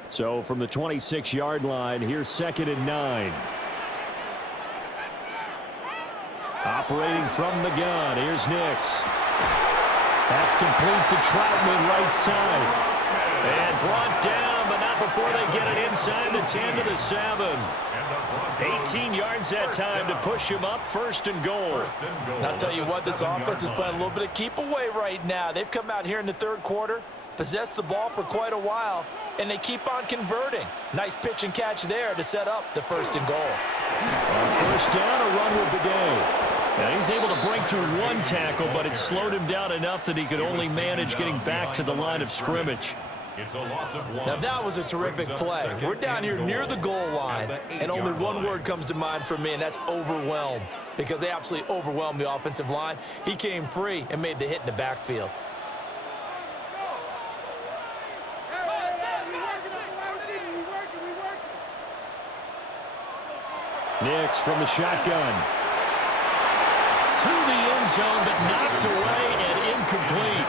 So from the 26-yard line, here's 2nd and 9. Operating from the gun, here's Nix. That's complete to Troutman, right side. And brought down, but not before they get it inside the 10 to the 7. 18 yards that time to push him up, 1st and goal. And I'll tell you what, this offense is playing a little bit of keep away right now. They've come out here in the 3rd quarter, possessed the ball for quite a while, and they keep on converting. Nice pitch and catch there to set up the 1st and goal. On first down, a run with the day. Now he's able to break through 1 tackle, but it slowed him down enough that he could only manage getting back to the line of scrimmage. It's a loss of 1. Now that was a terrific play. We're down here near the goal line, and only one word comes to mind for me, and that's overwhelmed, because they absolutely overwhelmed the offensive line. He came free and made the hit in the backfield. Nix from the shotgun. To the end zone, but knocked away and incomplete.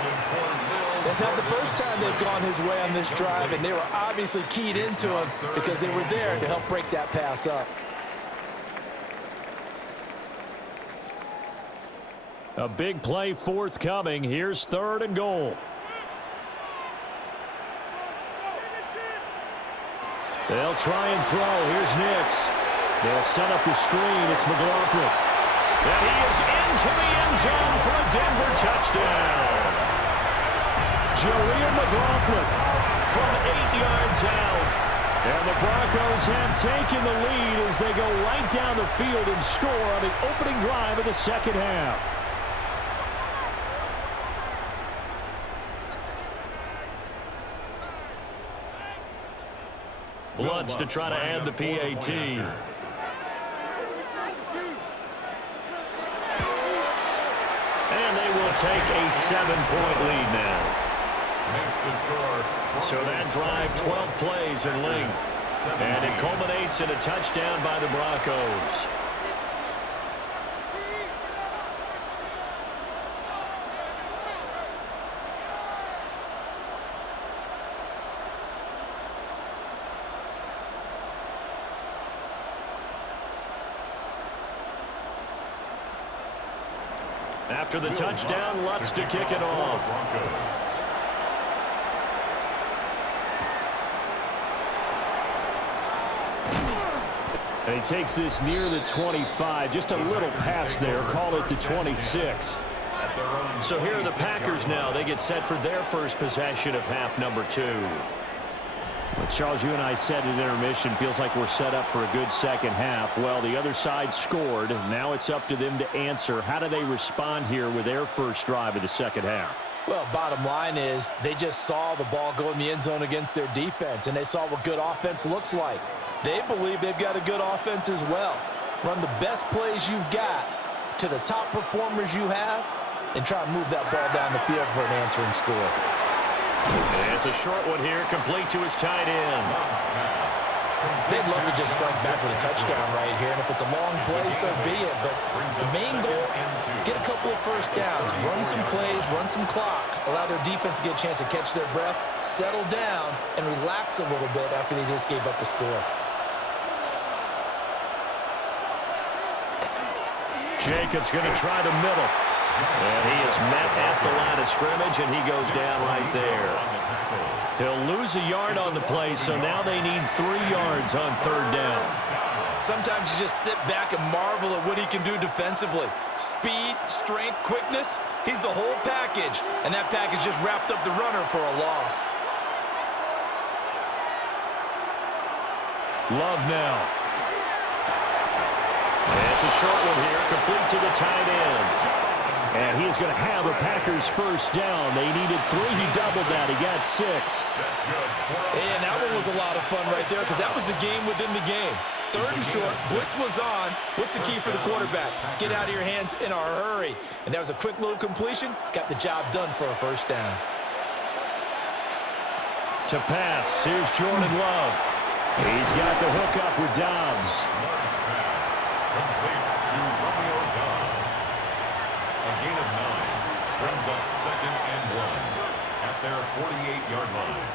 That's not the first time they've gone his way on this drive, and they were obviously keyed into him because they were there to help break that pass up. A big play forthcoming. Here's 3rd and goal. They'll try and throw. Here's Nix. They'll set up the screen. It's McLaughlin. And he is into the end zone for a Denver touchdown. Jaleel McLaughlin from 8 yards out. And the Broncos have taken the lead as they go right down the field and score on the opening drive of the second half. Lutz to try to add the PAT. And they will take a 7-point lead now. So that drive, 12 plays in length. And it culminates in a touchdown by the Broncos. After the touchdown, Lutz to kick it off. And he takes this near the 25. Just a little pass there. Call it the 26. So here are the Packers now. They get set for their first possession of half number 2. Well, Charles, you and I said at intermission, feels like we're set up for a good second half. Well, the other side scored. Now it's up to them to answer. How do they respond here with their first drive of the second half? Well, bottom line is they just saw the ball go in the end zone against their defense, and they saw what good offense looks like. They believe they've got a good offense as well. Run the best plays you've got to the top performers you have and try to move that ball down the field for an answering score. And it's a short one here, complete to his tight end. They'd love to just strike back with a touchdown right here, and if it's a long play, so be it. But the main goal, get a couple of first downs, run some plays, run some clock, allow their defense to get a chance to catch their breath, settle down, and relax a little bit after they just gave up the score. Jacobs going to try the middle. And he is met at the line of scrimmage, and he goes down right there. He'll lose a yard on the play, so now they need 3 yards on 3rd down. Sometimes you just sit back and marvel at what he can do defensively. Speed, strength, quickness, he's the whole package. And that package just wrapped up the runner for a loss. Love now. And it's a short one here, complete to the tight end. And he's going to have a Packers first down. They needed 3. He doubled that. He got 6. And that one was a lot of fun right there because that was the game within the game. 3rd and short. Blitz was on. What's the key for the quarterback? Get out of your hands in a hurry. And that was a quick little completion. Got the job done for a first down. To pass. Here's Jordan Love. He's got the hook up with Dobbs. Brings up 2nd and 1 at their 48-yard line.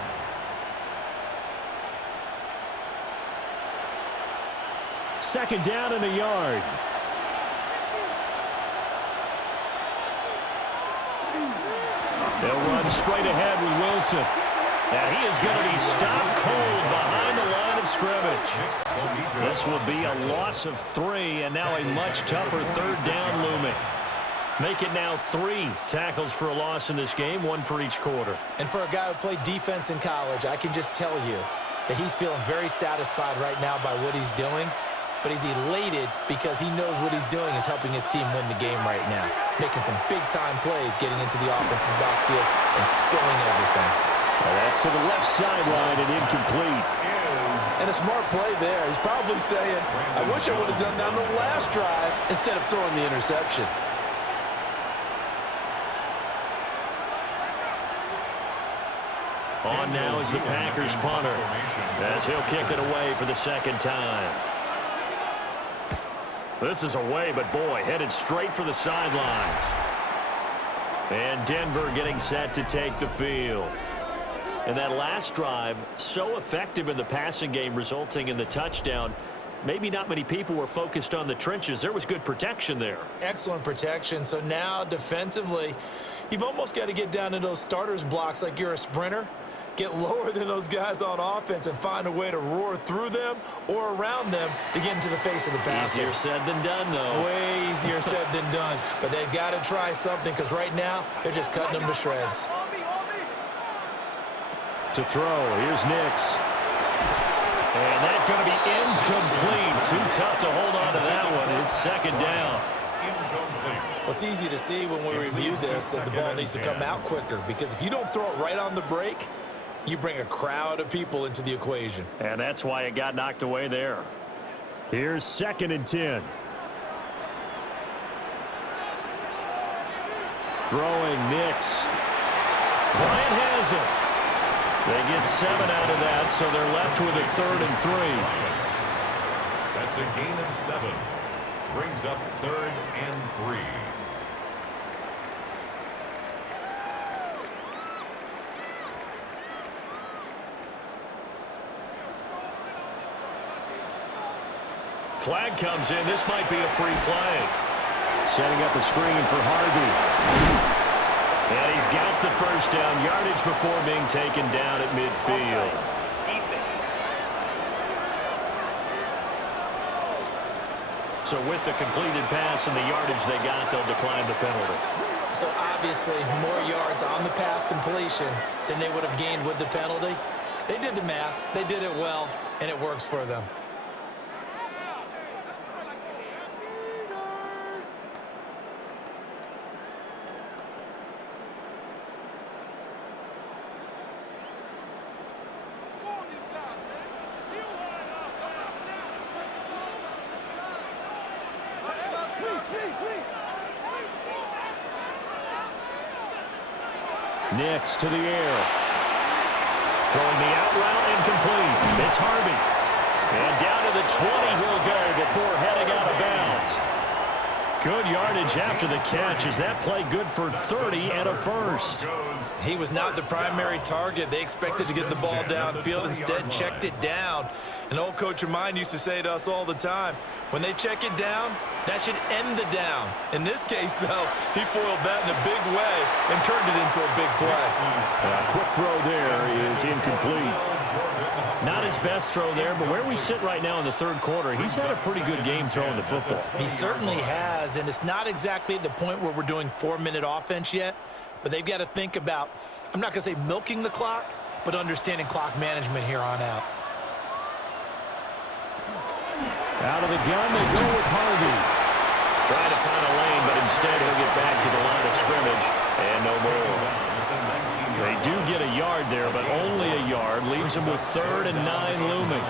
Second down and a yard. They'll run straight ahead with Wilson. And he is going to be stopped cold behind the line of scrimmage. This will be a loss of 3, and now a much tougher 3rd down looming. Make it now 3 tackles for a loss in this game, 1 for each quarter. And for a guy who played defense in college, I can just tell you that he's feeling very satisfied right now by what he's doing. But he's elated because he knows what he's doing is helping his team win the game right now. Making some big-time plays, getting into the offense's backfield and spilling everything. Well, that's to the left sideline and incomplete. And a smart play there. He's probably saying, I wish I would have done that on the last drive instead of throwing the interception. On now is the Packers punter as he'll kick it away for the 2nd time. This is away, but boy, headed straight for the sidelines. And Denver getting set to take the field. And that last drive, so effective in the passing game, resulting in the touchdown. maybe not many people were focused on the trenches. There was good protection there. Excellent protection. So now defensively, you've almost got to get down to those starters blocks like you're a sprinter. Get lower than those guys on offense and find a way to roar through them or around them to get into the face of the passer. Easier said than done, though. Way easier said than done. But they've got to try something because right now they're just cutting them to shreds. To throw, here's Nix. And that's going to be incomplete. Too tough to hold on to that one. It's second down. Well, it's easy to see when we review this that the ball needs to come out quicker because if you don't throw it right on the break, you bring a crowd of people into the equation. And that's why it got knocked away there. Here's 2nd and 10. Throwing Nix. Bryant has it. They get 7 out of that, so they're left with a 3rd and 3. That's a gain of 7. Brings up 3rd and 3. Flag comes in. This might be a free play. Setting up a screen for Harvey. And he's got the first down. Yardage before being taken down at midfield. So with the completed pass and the yardage they got, they'll decline the penalty. So obviously more yards on the pass completion than they would have gained with the penalty. They did the math. They did it well, and it works for them. Nix to the air. Throwing the out route incomplete. It's Harvey. And down to the 20 he'll go before heading out of bounds. Good yardage after the catch. Is that play good for 30 and a first? He was not the primary target. They expected to get the ball downfield. Instead, checked it down. An old coach of mine used to say to us all the time, when they check it down, that should end the down. In this case, though, he foiled that in a big way and turned it into a big play. Quick throw there is incomplete. Not his best throw there, but where we sit right now in the 3rd quarter, he's had a pretty good game throwing the football. He certainly has, and it's not exactly at the point where we're doing 4-minute offense yet, but they've got to think about, I'm not going to say milking the clock, but understanding clock management here on out. Out of the gun, they go with Harvey. Trying to find a lane, but instead he'll get back to the line of scrimmage, and no more. They do get a yard there, but only a yard. Leaves them with 3rd and 9 looming.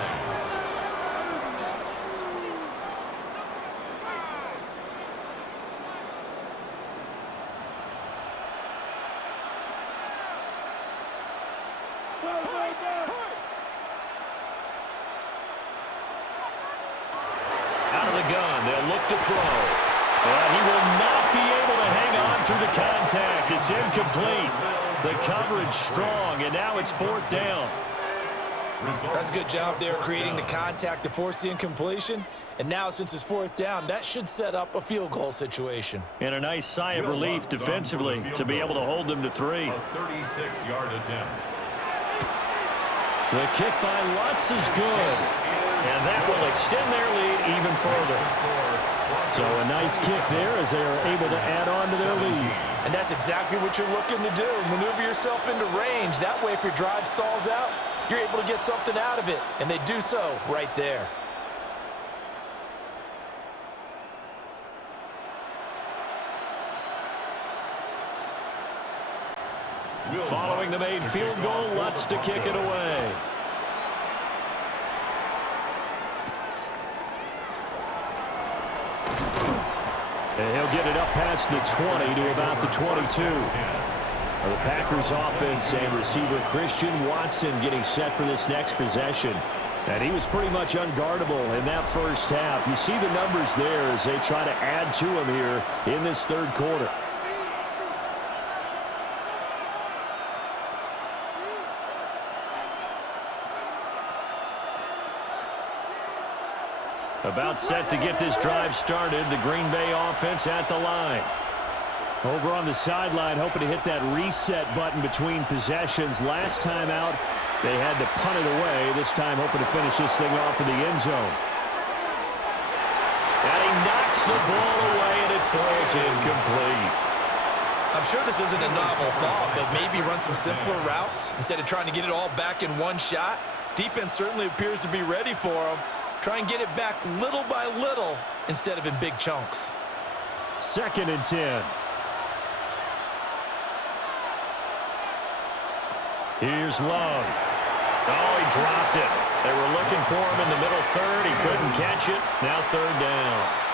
Out of the gun, they'll look to throw. And he will not be able to hang on through the contact. It's incomplete. The coverage strong, and now it's 4th down. That's a good job there creating the contact to force the incompletion. And now, since it's 4th down, that should set up a field goal situation. And a nice sigh of relief defensively to be able to hold them to 3. A 36-yard attempt. The kick by Lutz is good. And that will extend their lead even further. So a nice kick there as they are able to add on to their lead. And that's exactly what you're looking to do. Maneuver yourself into range. That way, if your drive stalls out, you're able to get something out of it. And they do so right there. Following the made field goal, Lutz to kick it away. And he'll get it up past the 20 to about the 22. The Packers offense and receiver Christian Watson getting set for this next possession. And he was pretty much unguardable in that first half. You see the numbers there as they try to add to him here in this 3rd quarter. About set to get this drive started. The Green Bay offense at the line. Over on the sideline, hoping to hit that reset button between possessions. Last time out, they had to punt it away. This time, hoping to finish this thing off in the end zone. And he knocks the ball away, and it falls incomplete. I'm sure this isn't a novel thought, but maybe run some simpler routes instead of trying to get it all back in one shot. Defense certainly appears to be ready for him. Try and get it back little by little instead of in big chunks. 2nd and 10. Here's Love. Oh, he dropped it. They were looking for him in the middle third. He couldn't catch it. Now 3rd down.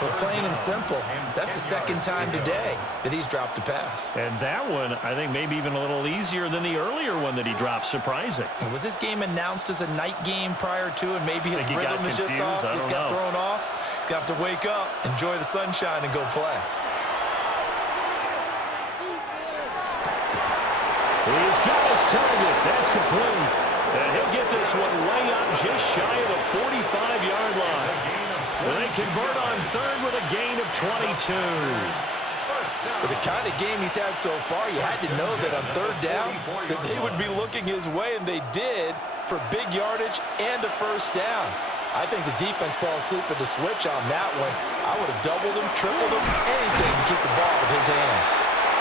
But plain and simple, that's the 2nd time today that he's dropped a pass. And that one, I think, maybe even a little easier than the earlier one that he dropped. Surprising. Was this game announced as a night game prior to, and maybe his rhythm is just off? He's got thrown off. He's got to wake up, enjoy the sunshine, and go play. He's got his target. That's complete. And he'll get this one way up just shy of the 45-yard line. They convert on 3rd with a gain of 22. With the kind of game he's had so far, you had to know that on 3rd down that they would be looking his way, and they did, for big yardage and a 1st down. I think the defense fell asleep at the switch on that one. I would have doubled him, tripled him, anything to keep the ball out of his hands.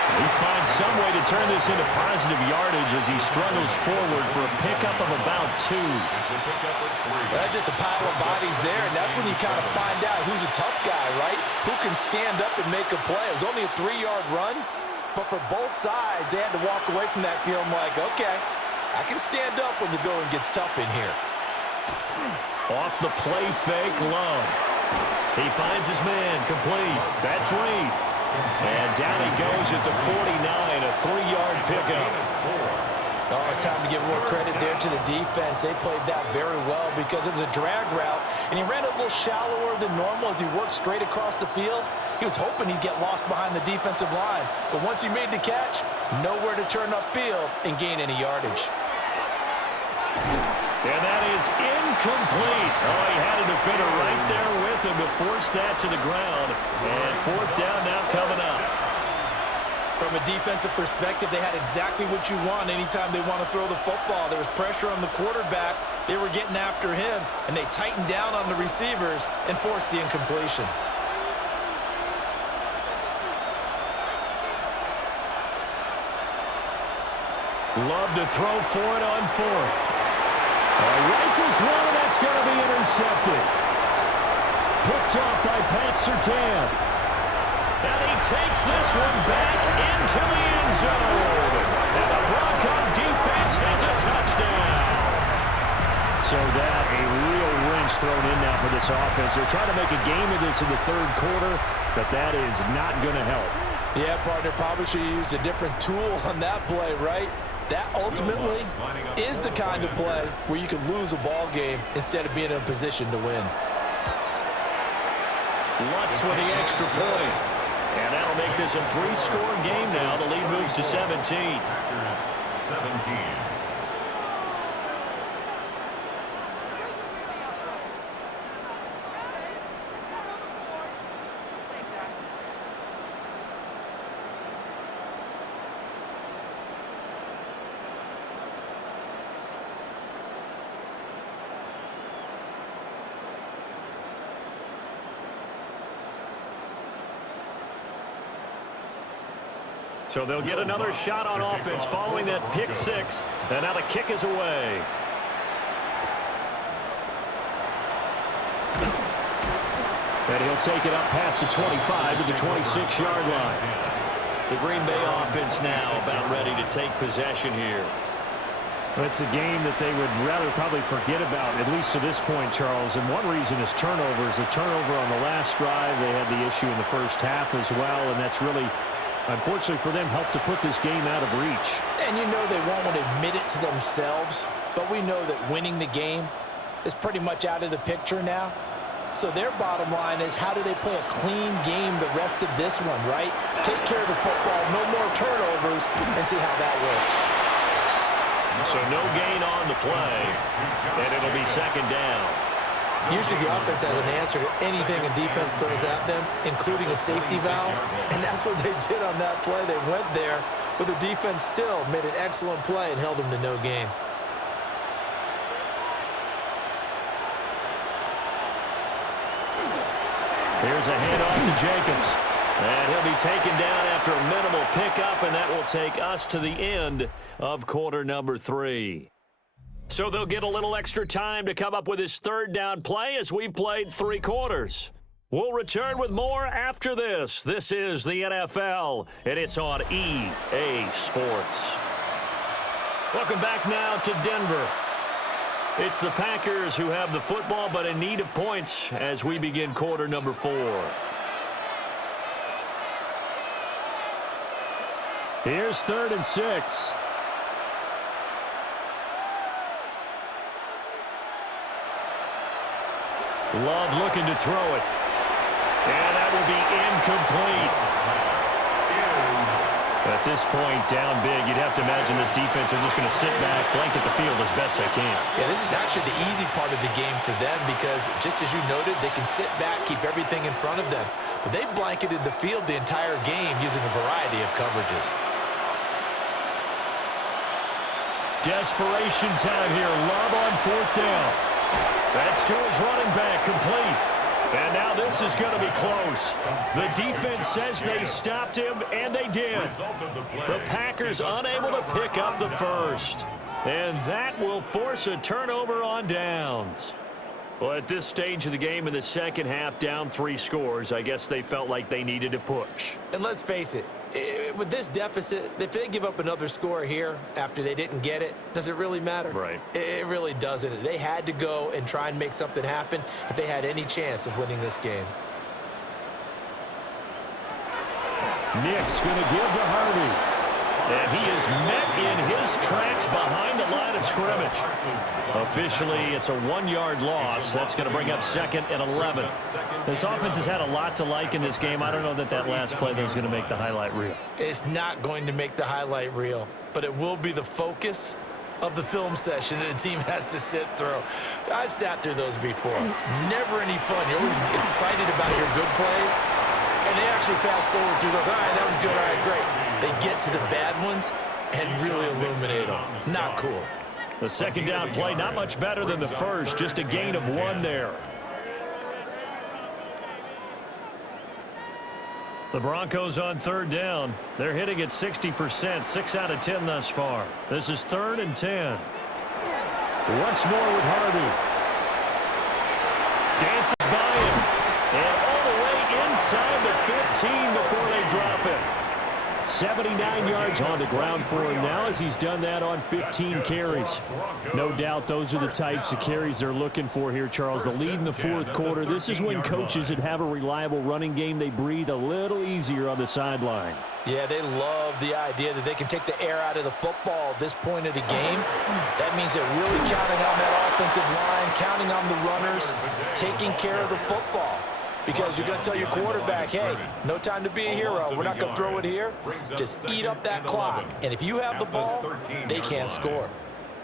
He finds some way to turn this into positive yardage as he struggles forward for a pickup of about 2. That's just a pile of bodies there, and that's when you kind of find out who's a tough guy, right? Who can stand up and make a play. It was only a 3-yard run, but for both sides, they had to walk away from that feeling like, okay, I can stand up when the going gets tough in here. Off the play fake, Love. He finds his man, complete. That's Reed. And down he goes at the 49, a 3-yard pickup. Oh, it's time to give more credit there to the defense. They played that very well because it was a drag route, and he ran a little shallower than normal as he worked straight across the field. He was hoping he'd get lost behind the defensive line, but once he made the catch, nowhere to turn upfield and gain any yardage. And that is incomplete. Oh, he had a defender right there with him to force that to the ground. And 4th down now coming up. From a defensive perspective, they had exactly what you want anytime they want to throw the football. There was pressure on the quarterback. They were getting after him, and they tightened down on the receivers and forced the incompletion. Love to throw for it on 4th. Rifles one, and that's going to be intercepted. Picked off by Pat Surtain. And he takes this one back into the end zone. And the Bronco defense has a touchdown. So that a real wrench thrown in now for this offense. They're trying to make a game of this in the 3rd quarter, but that is not going to help. Yeah, partner, probably should have used a different tool on that play, right? That ultimately is the kind of play where you can lose a ball game instead of being in a position to win. Lutz with the extra point. And that'll make this a 3-score game now. The lead moves to 17. 17. So they'll get another shot on offense following that pick 6. And now the kick is away. And he'll take it up past the 25 to the 26-yard line. The Green Bay offense now about ready to take possession here. It's a game that they would rather probably forget about, at least to this point, Charles. And one reason is turnovers. A turnover on the last drive. They had the issue in the first half as well, and that's really, unfortunately for them, helped to put this game out of reach. And you know they won't admit it to themselves, but we know that winning the game is pretty much out of the picture now. So their bottom line is, how do they play a clean game the rest of this one, right? Take care of the football, no more turnovers, and see how that works. So no gain on the play, and it'll be 2nd down. Usually the offense has an answer to anything a defense throws at them, including a safety valve, and that's what they did on that play. They went there, but the defense still made an excellent play and held them to no gain. Here's a handoff to Jacobs. And he'll be taken down after a minimal pickup, and that will take us to the end of quarter number 3. So they'll get a little extra time to come up with his third down play as we've played 3 quarters. We'll return with more after this. This is the NFL, and it's on EA Sports. Welcome back now to Denver. It's the Packers who have the football, but in need of points as we begin quarter number 4. Here's 3rd and 6. Love looking to throw it. And that will be incomplete. At this point, down big, you'd have to imagine this defense are just going to sit back, blanket the field as best they can. Yeah, this is actually the easy part of the game for them because, just as you noted, they can sit back, keep everything in front of them. But they've blanketed the field the entire game using a variety of coverages. Desperation time here. Love on 4th down. That's to his running back, complete. And now this is going to be close. The defense says they stopped him, and they did. The Packers unable to pick up the first. And that will force a turnover on downs. Well, at this stage of the game in the second half, down 3 scores, I guess they felt like they needed to push. And let's face it, with this deficit, if they give up another score here after they didn't get it, does it really matter? Right. It really doesn't. They had to go and try and make something happen if they had any chance of winning this game. Nick's going to give to Harvey. And he is met in his tracks behind the line of scrimmage. Officially, it's a 1-yard loss. That's going to bring up 2nd and 11. This offense has had a lot to like in this game. I don't know that last play is going to make the highlight reel. It's not going to make the highlight reel, but it will be the focus of the film session that the team has to sit through. I've sat through those before. Never any fun. You're always excited about your good plays, and they actually fast forward through those. All right, that was good. All right, great. They get to the bad ones and really illuminate them. Not cool. The second down play, not much better than the first, just a gain of 1 there. The Broncos on 3rd down. They're hitting at 60%, 6 out of 10 thus far. This is 3rd and 10. Once more with Harvey. Dances by him. And all the way inside the 15 before they drop it. 79 yards on the ground for him now as he's done that on 15 carries. No doubt those are the types of carries they're looking for here, Charles. The lead in the 4th quarter. This is when coaches that have a reliable running game, they breathe a little easier on the sideline. Yeah, they love the idea that they can take the air out of the football at this point of the game. That means they're really counting on that offensive line, counting on the runners, taking care of the football. Because you're going to tell your quarterback, hey, no time to be a hero. We're not going to throw it here. Just eat up that clock. And if you have the ball, they can't score.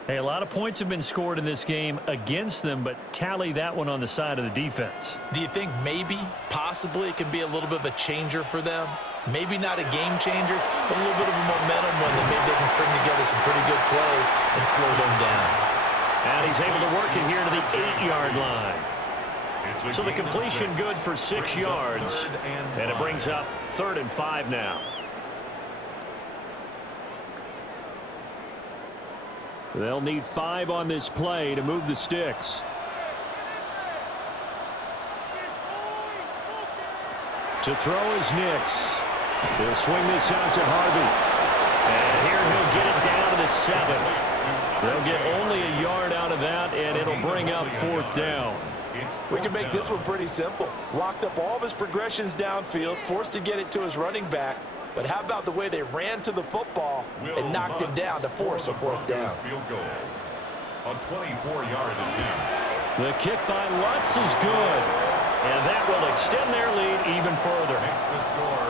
Hey, a lot of points have been scored in this game against them, but tally that one on the side of the defense. Do you think maybe, possibly, it can be a little bit of a changer for them? Maybe not a game changer, but a little bit of a momentum one that maybe they can string together some pretty good plays and slow them down. And he's able to work it here to the 8-yard line. So the completion good for 6 yards, and it brings up 3rd and 5 now. They'll need 5 on this play to move the sticks. To throw is Nix. He'll swing this out to Harvey. And here he'll get it down to the 7. They'll get only a yard out of that, and it'll bring up 4th down. We can make this one pretty simple. Locked up all of his progressions downfield, forced to get it to his running back. But how about the way they ran to the football and knocked him down to force a 4th down? A 24-yard attempt. The kick by Lutz is good. And that will extend their lead even further.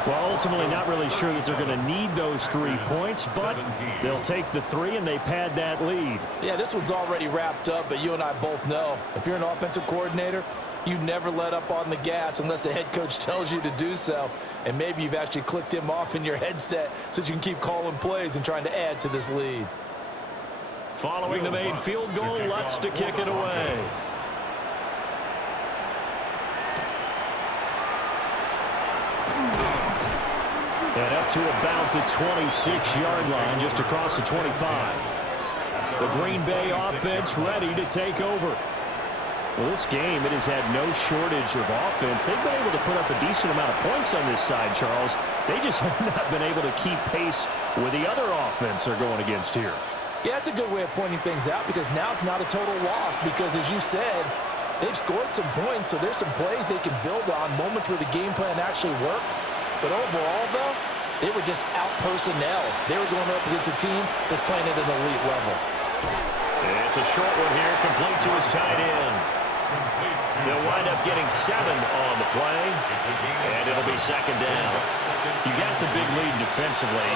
Well, ultimately, not really sure that they're going to need those 3 points, but they'll take the 3 and they pad that lead. Yeah, this one's already wrapped up, but you and I both know if you're an offensive coordinator, you never let up on the gas unless the head coach tells you to do so. And maybe you've actually clicked him off in your headset so you can keep calling plays and trying to add to this lead. Following the made field goal, Lutz to kick it away. And up to about the 26-yard line, just across the 25. The Green Bay offense ready to take over. Well, this game, it has had no shortage of offense. They've been able to put up a decent amount of points on this side, Charles. They just have not been able to keep pace with the other offense they're going against here. Yeah, that's a good way of pointing things out because now it's not a total loss because, as you said, they've scored some points, so there's some plays they can build on, moments where the game plan actually worked. But overall, though, they were just out personnel. They were going up against a team that's playing at an elite level. It's a short one here, complete to his tight end. They'll wind up getting 7 on the play, and it'll be second down. You got the big lead defensively,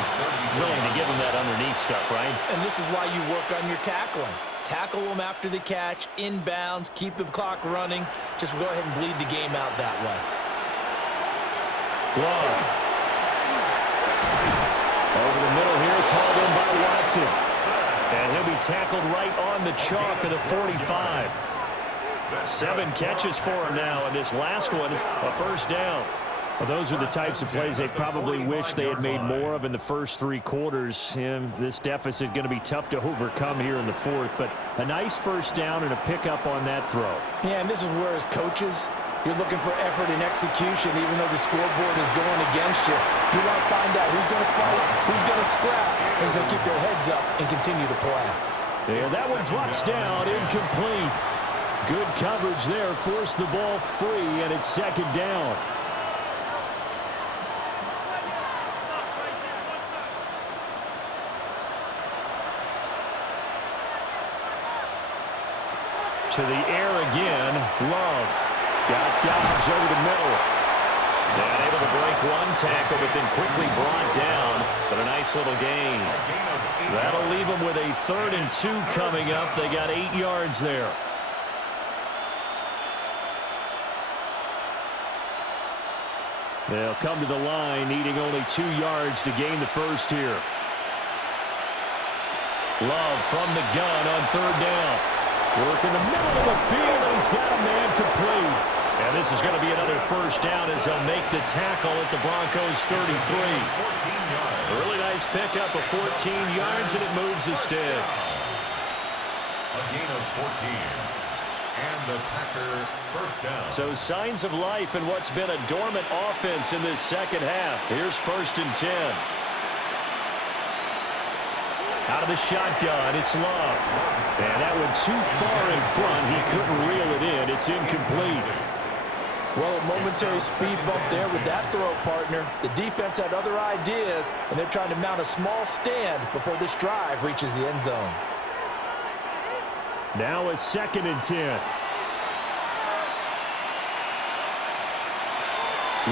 willing to give them that underneath stuff, right? And this is why you work on your tackling. Tackle them after the catch, inbounds, keep the clock running. Just go ahead and bleed the game out that way. Love. Over the middle here, it's hauled in by Watson. And he'll be tackled right on the chalk of the 45. 7 catches for him now, and this last one, a first down. Well, those are the types of plays they probably wish they had made more of in the first 3 quarters. And this deficit going to be tough to overcome here in the 4th, but a nice first down and a pickup on that throw. Yeah, and this is where, as coaches, you're looking for effort and execution, even though the scoreboard is going against you. You want to find out who's going to fight, who's going to scrap, who's going to keep their heads up and continue to play. Yeah, that one drops down, incomplete. Good coverage there, forced the ball free, and it's second down. To the air again, Love. Got Dobbs over the middle. And able to break one tackle, but then quickly brought down. But a nice little gain. That'll leave them with a 3rd and 2 coming up. They got 8 yards there. They'll come to the line, needing only 2 yards to gain the first here. Love from the gun on 3rd down. Work in the middle of the field, and he's got a man complete. And this is going to be another first down as they'll make the tackle at the Broncos 33. A really nice pickup of 14 yards, and it moves the sticks. A gain of 14. And the Packer first down. So signs of life in what's been a dormant offense in this second half. Here's 1st and 10. Out of the shotgun, it's Love. And that went too far in front. He couldn't reel it in. It's incomplete. Well, a momentary speed bump there with that throw, partner. The defense had other ideas, and they're trying to mount a small stand before this drive reaches the end zone. Now a 2nd and 10.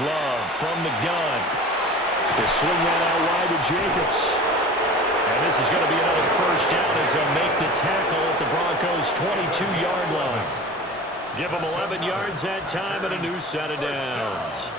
Love from the gun. They swing that out wide to Jacobs. And this is going to be another first down as they'll make the tackle at the Broncos' 22-yard line. Give them 11 yards that time and a new set of downs.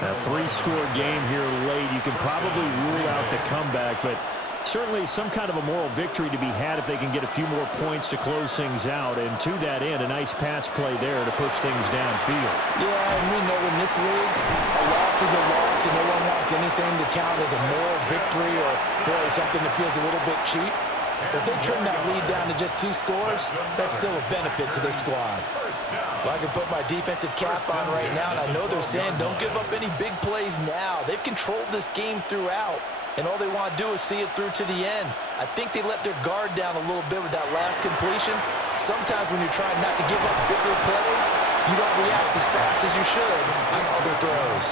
A 3-score game here late. You can probably rule out the comeback, but certainly some kind of a moral victory to be had if they can get a few more points to close things out. And to that end, a nice pass play there to push things downfield. Yeah, and we know in this league, a loss is a loss, and no one wants anything to count as a moral victory or, boy, something that feels a little bit cheap. But if they trim that lead down to just 2 scores, that's still a benefit to this squad. Well, I can put my defensive cap on right now, and I know they're saying don't give up any big plays now. They've controlled this game throughout. And all they want to do is see it through to the end. I think they let their guard down a little bit with that last completion. Sometimes when you're trying not to give up bigger plays, you don't react as fast as you should on other throws.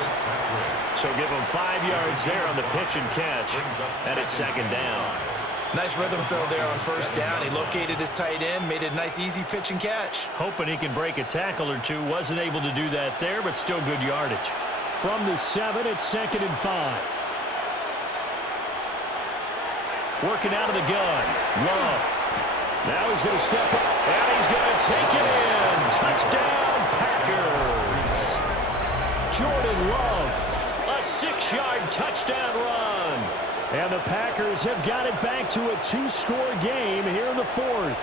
So give them 5 yards there on the pitch and catch, and it's second down. Nice rhythm throw there on first down. He located his tight end, made a nice easy pitch and catch. Hoping he can break a tackle or two. Wasn't able to do that there, but still good yardage. From the 7, it's 2nd and 5. Working out of the gun. Love. Now he's going to step up, and he's going to take it in. Touchdown, Packers. Jordan Love, a 6-yard touchdown run. And the Packers have got it back to a 2-score game here in the 4th.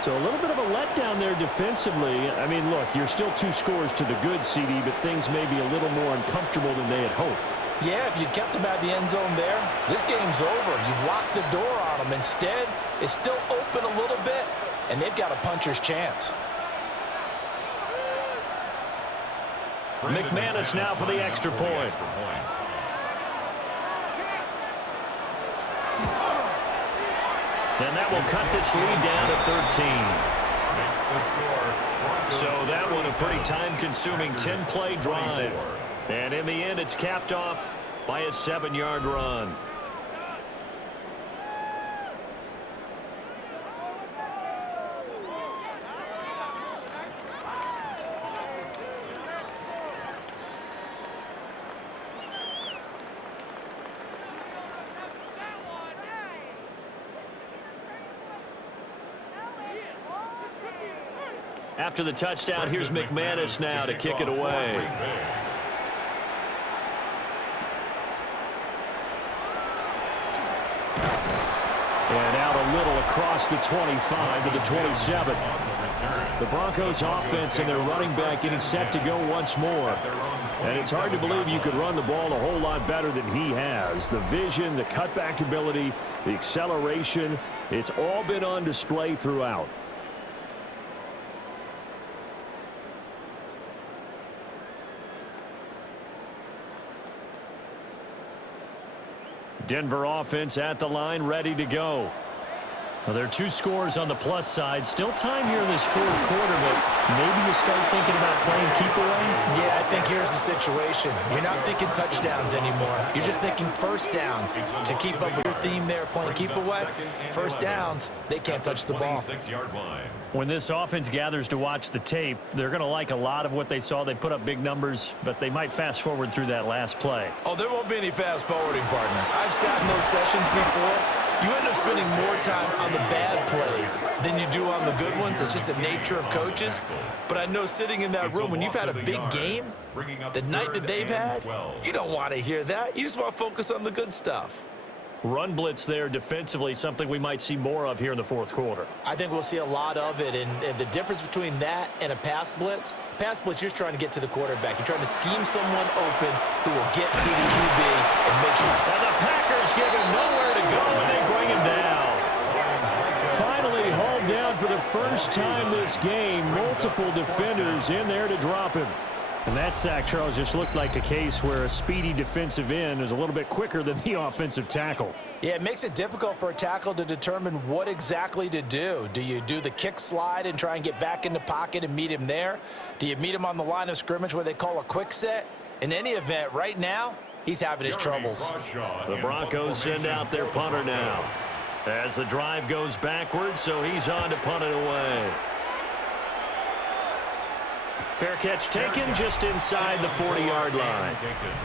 So a little bit of a letdown there defensively. I mean, look, you're still 2 scores to the good, CD, but things may be a little more uncomfortable than they had hoped. Yeah, if you kept them at the end zone there, this game's over. You've locked the door on them. Instead, it's still open a little bit, and they've got a puncher's chance. McManus now for the extra point. And that will cut this lead down to 13. So that one a pretty time-consuming 10-play drive. And in the end, it's capped off by a 7-yard run. After the touchdown, here's McManus now to kick it away. And out a little across the 25 to the 27. The Broncos offense and their running back getting set to go once more. And it's hard to believe you could run the ball a whole lot better than he has. The vision, the cutback ability, the acceleration, it's all been on display throughout. Denver offense at the line, ready to go. Well, there are 2 scores on the plus side. Still time here in this 4th quarter, but maybe you start thinking about playing keep away? Yeah, I think here's the situation. You're not thinking touchdowns anymore. You're just thinking first downs. To keep up with your theme there, playing keep away, first downs, they can't touch the ball. When this offense gathers to watch the tape, they're going to like a lot of what they saw. They put up big numbers, but they might fast forward through that last play. Oh, there won't be any fast forwarding, partner. I've sat in those sessions before. You end up spending more time on the bad plays than you do on the good ones. It's just the nature of coaches. But I know sitting in that room, when you've had a big game, the night that they've had, you don't want to hear that. You just want to focus on the good stuff. Run blitz there defensively, something we might see more of here in the 4th quarter. I think we'll see a lot of it, and the difference between that and a pass blitz, you're just trying to get to the quarterback. You're trying to scheme someone open who will get to the QB and make sure. And the Packers give him nowhere to go, and they bring him down. Finally hauled down for the first time this game. Multiple defenders in there to drop him. And that sack, Charles, just looked like a case where a speedy defensive end is a little bit quicker than the offensive tackle. Yeah, it makes it difficult for a tackle to determine what exactly to do. Do you do the kick slide and try and get back in the pocket and meet him there? Do you meet him on the line of scrimmage where they call a quick set? In any event, right now, he's having his troubles. The Broncos send out their punter now as the drive goes backwards, so he's on to punt it away. Fair catch taken just inside the 40-yard line.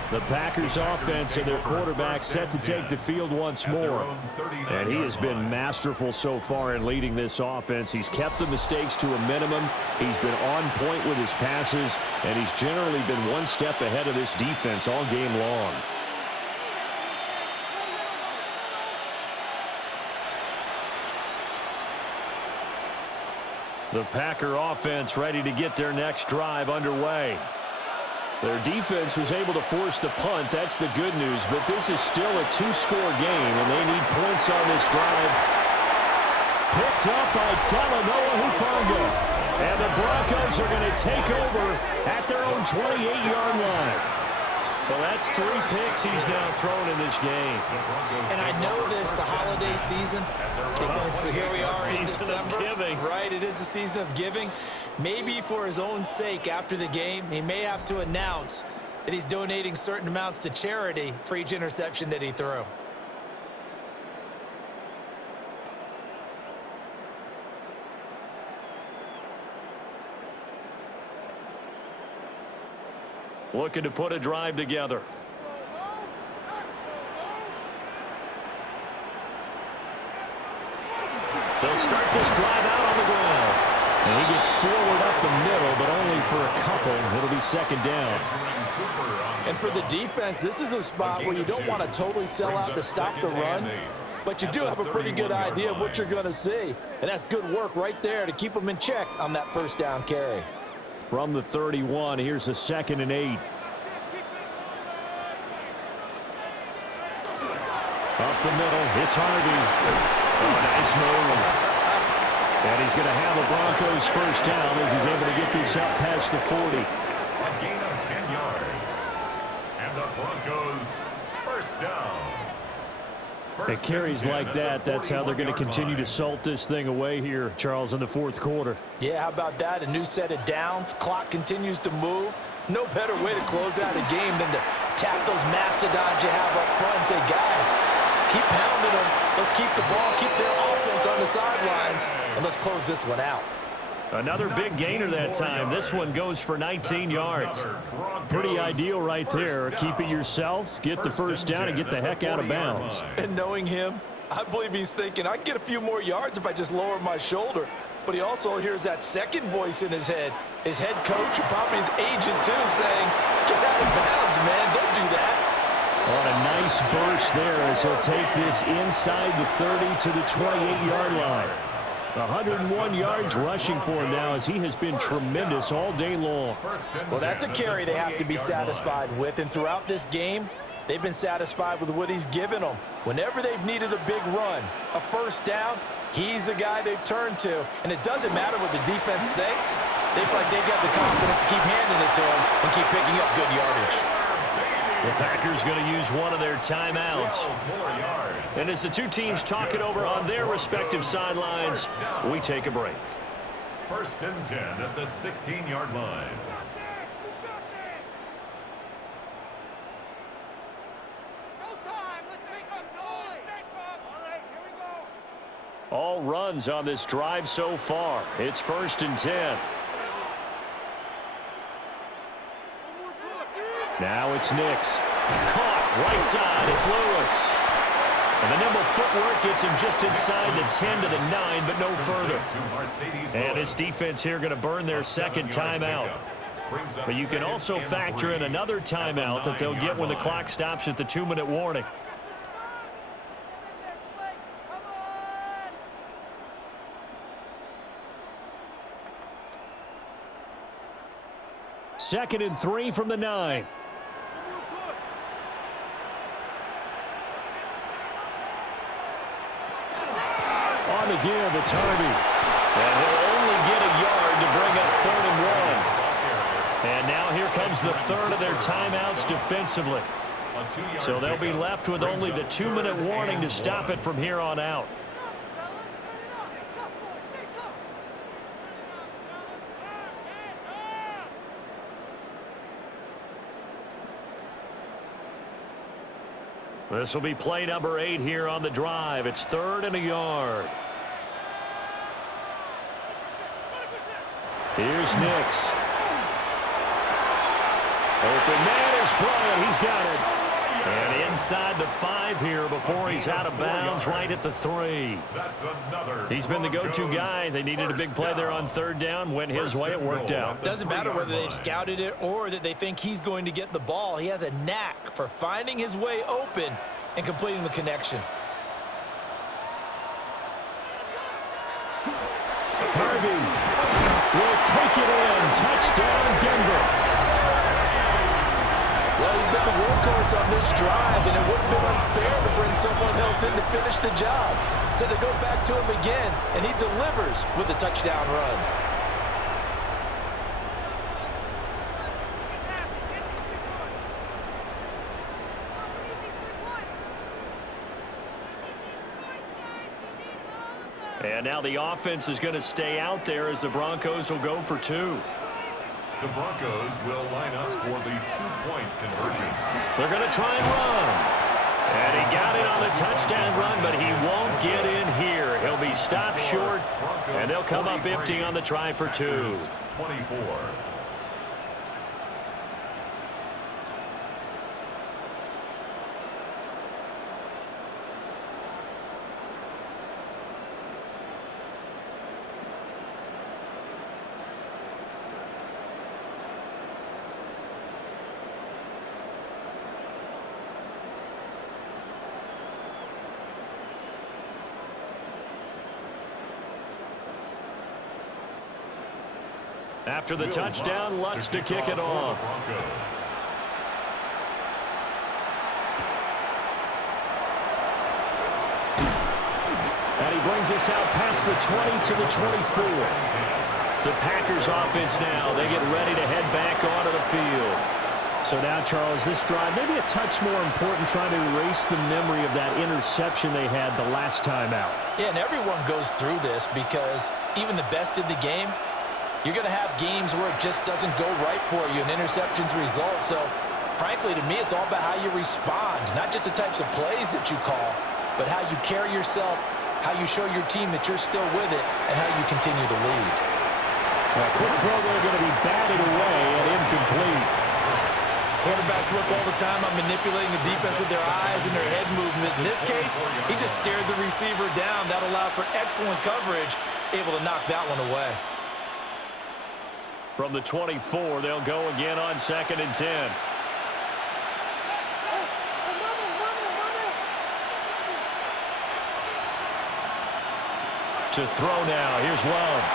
The Packers offense and their quarterback set to take the field once more. And he has been masterful so far in leading this offense. He's kept the mistakes to a minimum. He's been on point with his passes, and he's generally been one step ahead of this defense all game long. The Packer offense ready to get their next drive underway. Their defense was able to force the punt. That's the good news, but this is still a 2-score game, and they need points on this drive. Picked up by Talanoa Hufanga. And the Broncos are going to take over at their own 28-yard line. Well, that's 3 picks he's now thrown in this game. And I know this, the holiday season, because here we are in December. Season of giving. Right, it is the season of giving. Maybe for his own sake after the game, he may have to announce that he's donating certain amounts to charity for each interception that he threw. looking to put a drive together. They'll start this drive out on the ground. And he gets forward up the middle, but only for a couple. It'll be second down. And for the defense, this is a spot where you don't want to totally sell out to stop the run, but you do have a pretty good idea of what you're going to see. And that's good work right there to keep them in check on that first down carry. From the 31, here's a 2nd and 8. Up the middle, it's Harvey. Oh, nice move. And he's going to have a Broncos first down as he's able to get this up past the 40. A gain of 10 yards. And the Broncos first down. It carries like that. That's how they're going to continue to salt this thing away here, Charles, in the fourth quarter. Yeah, how about that? A new set of downs. Clock continues to move. No better way to close out a game than to tap those mastodons you have up front and say, guys, keep pounding them. Let's keep the ball, keep their offense on the sidelines, and let's close this one out. Another big gainer that time. This one goes for 19 yards. Pretty ideal right there. Keep it yourself, get the first down, and get the heck out of bounds. And knowing him, I believe he's thinking, I can get a few more yards if I just lower my shoulder. But he also hears that second voice in his head. His head coach, and probably his agent too, saying, get out of bounds, man. Don't do that. On a nice burst there as he'll take this inside the 30 to the 28-yard line. 101 yards rushing for him now as he has been tremendous all day long. Well, that's a carry they have to be satisfied with. And throughout this game, they've been satisfied with what he's given them. Whenever they've needed a big run, a first down, he's the guy they've turned to. And it doesn't matter what the defense thinks. They feel like they've got the confidence to keep handing it to him and keep picking up good yardage. The Packers going to use one of their timeouts. And as the two teams talk it over on their respective sidelines, we take a break. 1st and 10 at the 16-yard line. All runs on this drive so far. It's 1st and 10. Now it's Nix. Caught right side. It's Lewis. And the nimble footwork gets him just inside the 10 to the 9, but no further. And this defense here going to burn their second timeout. But you can also factor in another timeout that they'll get when the clock stops at the 2-minute warning. Second and 3 from the 9. On the give, it's Harvey. And he'll only get a yard to bring up 3rd and 1. And now here comes the third of their timeouts defensively. So they'll be left with only the 2-minute warning to stop it from here on out. This will be play number 8 here on the drive. It's 3rd and a yard. Here's Nix. Open man is Bryant. He's got it. And inside the 5 here before he's out of bounds right at the 3. He's been the go-to guy. They needed a big play there on 3rd down. Went his way. It worked out. Doesn't matter whether they've scouted it or that they think he's going to get the ball. He has a knack for finding his way open and completing the connection. Harvey will take it in. Touchdown, Denver. Well, he's been the workhorse on this drive, and it would have been unfair to bring someone else in to finish the job. So they go back to him again, and he delivers with a touchdown run. And now the offense is going to stay out there as the Broncos will go for 2. The Broncos will line up for the 2-point conversion. They're going to try and run. And he got it on the touchdown run, but he won't get in here. He'll be stopped short, and they'll come up empty on the try for 2. 24. After the touchdown, Lutz to kick it off. And he brings us out past the 20 to the 24. The Packers offense now, they get ready to head back onto the field. So now, Charles, this drive, maybe a touch more important, trying to erase the memory of that interception they had the last time out. Yeah, and everyone goes through this because even the best in the game, you're going to have games where it just doesn't go right for you, and interceptions result. So, frankly, to me, it's all about how you respond, not just the types of plays that you call, but how you carry yourself, how you show your team that you're still with it, and how you continue to lead. A quick throw there going to be batted away and incomplete. Quarterbacks work all the time on manipulating the defense with their eyes and their head movement. In this case, he just stared the receiver down. That allowed for excellent coverage, able to knock that one away. From the 24, they'll go again on 2nd and 10. To throw now. Here's Love.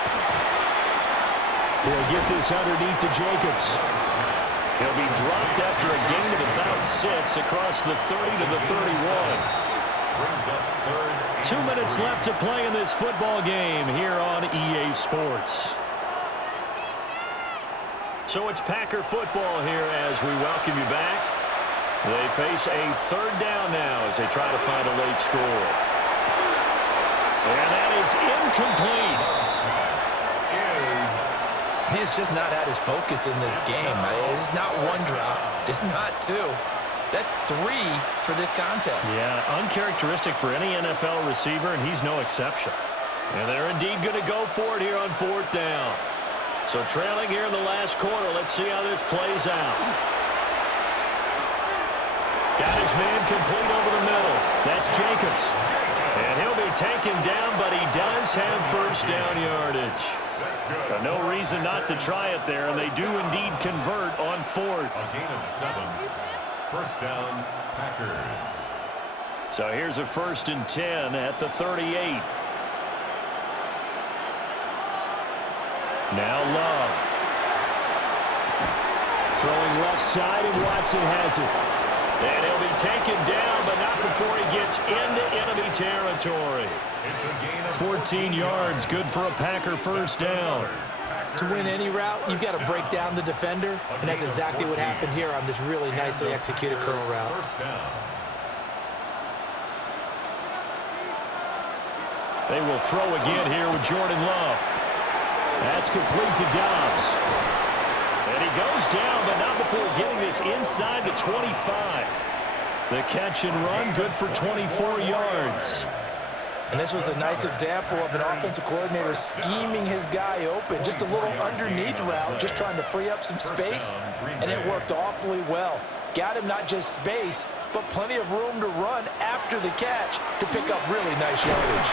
He'll get this underneath to Jacobs. He'll be dropped after a gain of about 6 across the 30 to the 31. 2 minutes left to play in this football game here on EA Sports. So it's Packer football here as we welcome you back. They face a 3rd down now as they try to find a late score. And that is incomplete. He has just not had his focus in this game. It's not one drop. It's not 2. That's 3 for this contest. Yeah, uncharacteristic for any NFL receiver, and he's no exception. And they're indeed going to go for it here on 4th down. So trailing here in the last quarter, let's see how this plays out. Got his man complete over the middle. That's Jacobs. And he'll be taken down, but he does have 1st down yardage. No reason not to try it there, and they do indeed convert on 4th. A gain of 7. 1st down, Packers. So here's a 1st and 10 at the 38. Now Love. Throwing left side, and Watson has it. And he'll be taken down, but not before he gets into enemy territory. 14 yards, good for a Packer 1st down. To win any route, you've got to break down the defender, and that's exactly what happened here on this really nicely executed curl route. 1st down. They will throw again here with Jordan Love. That's complete to Dobbs. And he goes down, but not before getting this inside the 25. The catch and run, good for 24 yards. And this was a nice example of an offensive coordinator scheming his guy open. Just a little underneath route, just trying to free up some space, and it worked awfully well. Got him not just space, but plenty of room to run after the catch to pick up really nice yardage.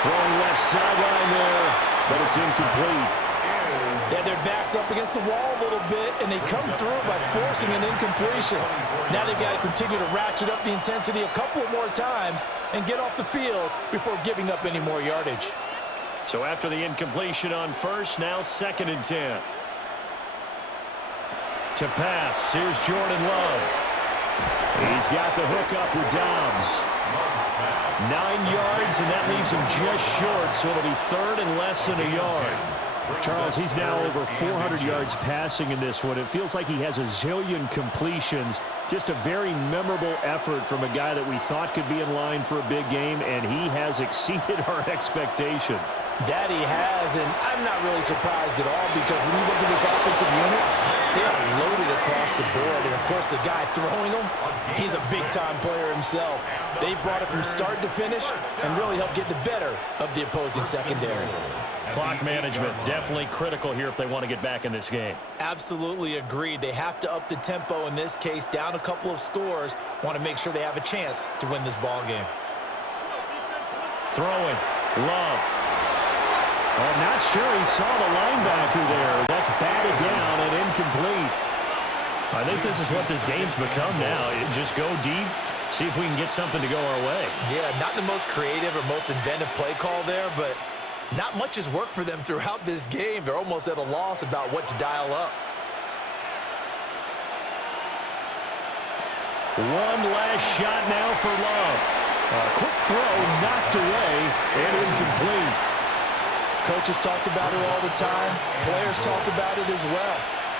Throwing left sideline there, but it's incomplete. Yeah, their back's up against the wall a little bit, and they come through by forcing an incompletion. Now they've got to continue to ratchet up the intensity a couple of more times and get off the field before giving up any more yardage. So after the incompletion on 1st, now 2nd and 10. To pass, here's Jordan Love. He's got the hook up with Dobbs. 9 yards, and that leaves him just short, so it'll be 3rd and less than a yard. Charles, he's now over 400 yards passing in this one. It feels like he has a zillion completions. Just a very memorable effort from a guy that we thought could be in line for a big game, and he has exceeded our expectations. That he has, and I'm not really surprised at all because when you look at this offensive unit, they are loaded across the board. And, of course, the guy throwing them, he's a big-time player himself. They brought it from start to finish and really helped get the better of the opposing secondary. Clock management definitely critical here if they want to get back in this game. Absolutely agreed. They have to up the tempo in this case, down a couple of scores, want to make sure they have a chance to win this ball game. Throwing, Love. I'm not sure he saw the linebacker there. That's batted down and incomplete. I think this is what this game's become now. Just go deep, see if we can get something to go our way. Yeah, not the most creative or most inventive play call there, but Not much has worked for them throughout this game. They're almost at a loss about what to dial up. One last shot now for Love. A quick throw knocked away and incomplete. Coaches talk about it all the time. Players talk about it as well.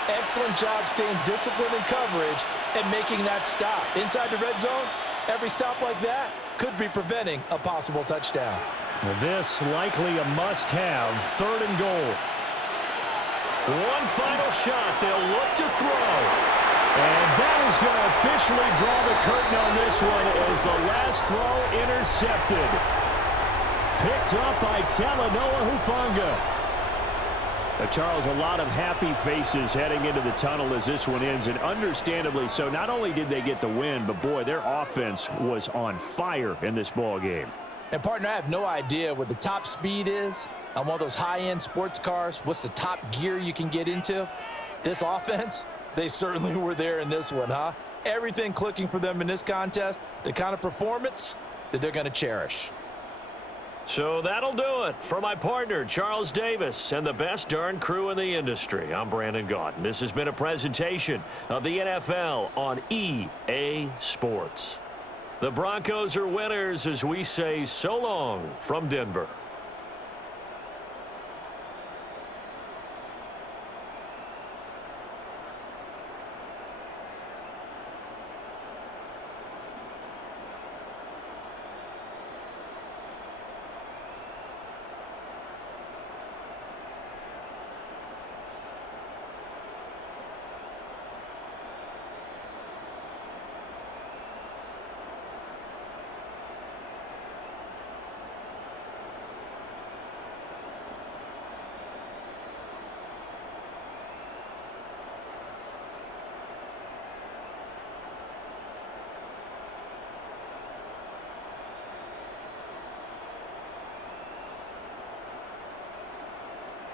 Excellent job staying disciplined in coverage and making that stop. Inside the red zone, every stop like that could be preventing a possible touchdown. Well, this likely a must-have. 3rd and goal. One final shot. They'll look to throw. And that is going to officially draw the curtain on this one as the last throw intercepted. Picked up by Talanoa Hufanga. Charles, a lot of happy faces heading into the tunnel as this one ends, and understandably so. Not only did they get the win, but boy, their offense was on fire in this ball game. And partner, I have no idea what the top speed is on one of those high-end sports cars. What's the top gear you can get into? This offense, they certainly were there in this one, huh? Everything clicking for them in this contest, the kind of performance that they're going to cherish. So that'll do it for my partner, Charles Davis, and the best darn crew in the industry. I'm Brandon Gaudin. This has been a presentation of the NFL on EA Sports. The Broncos are winners as we say so long from Denver.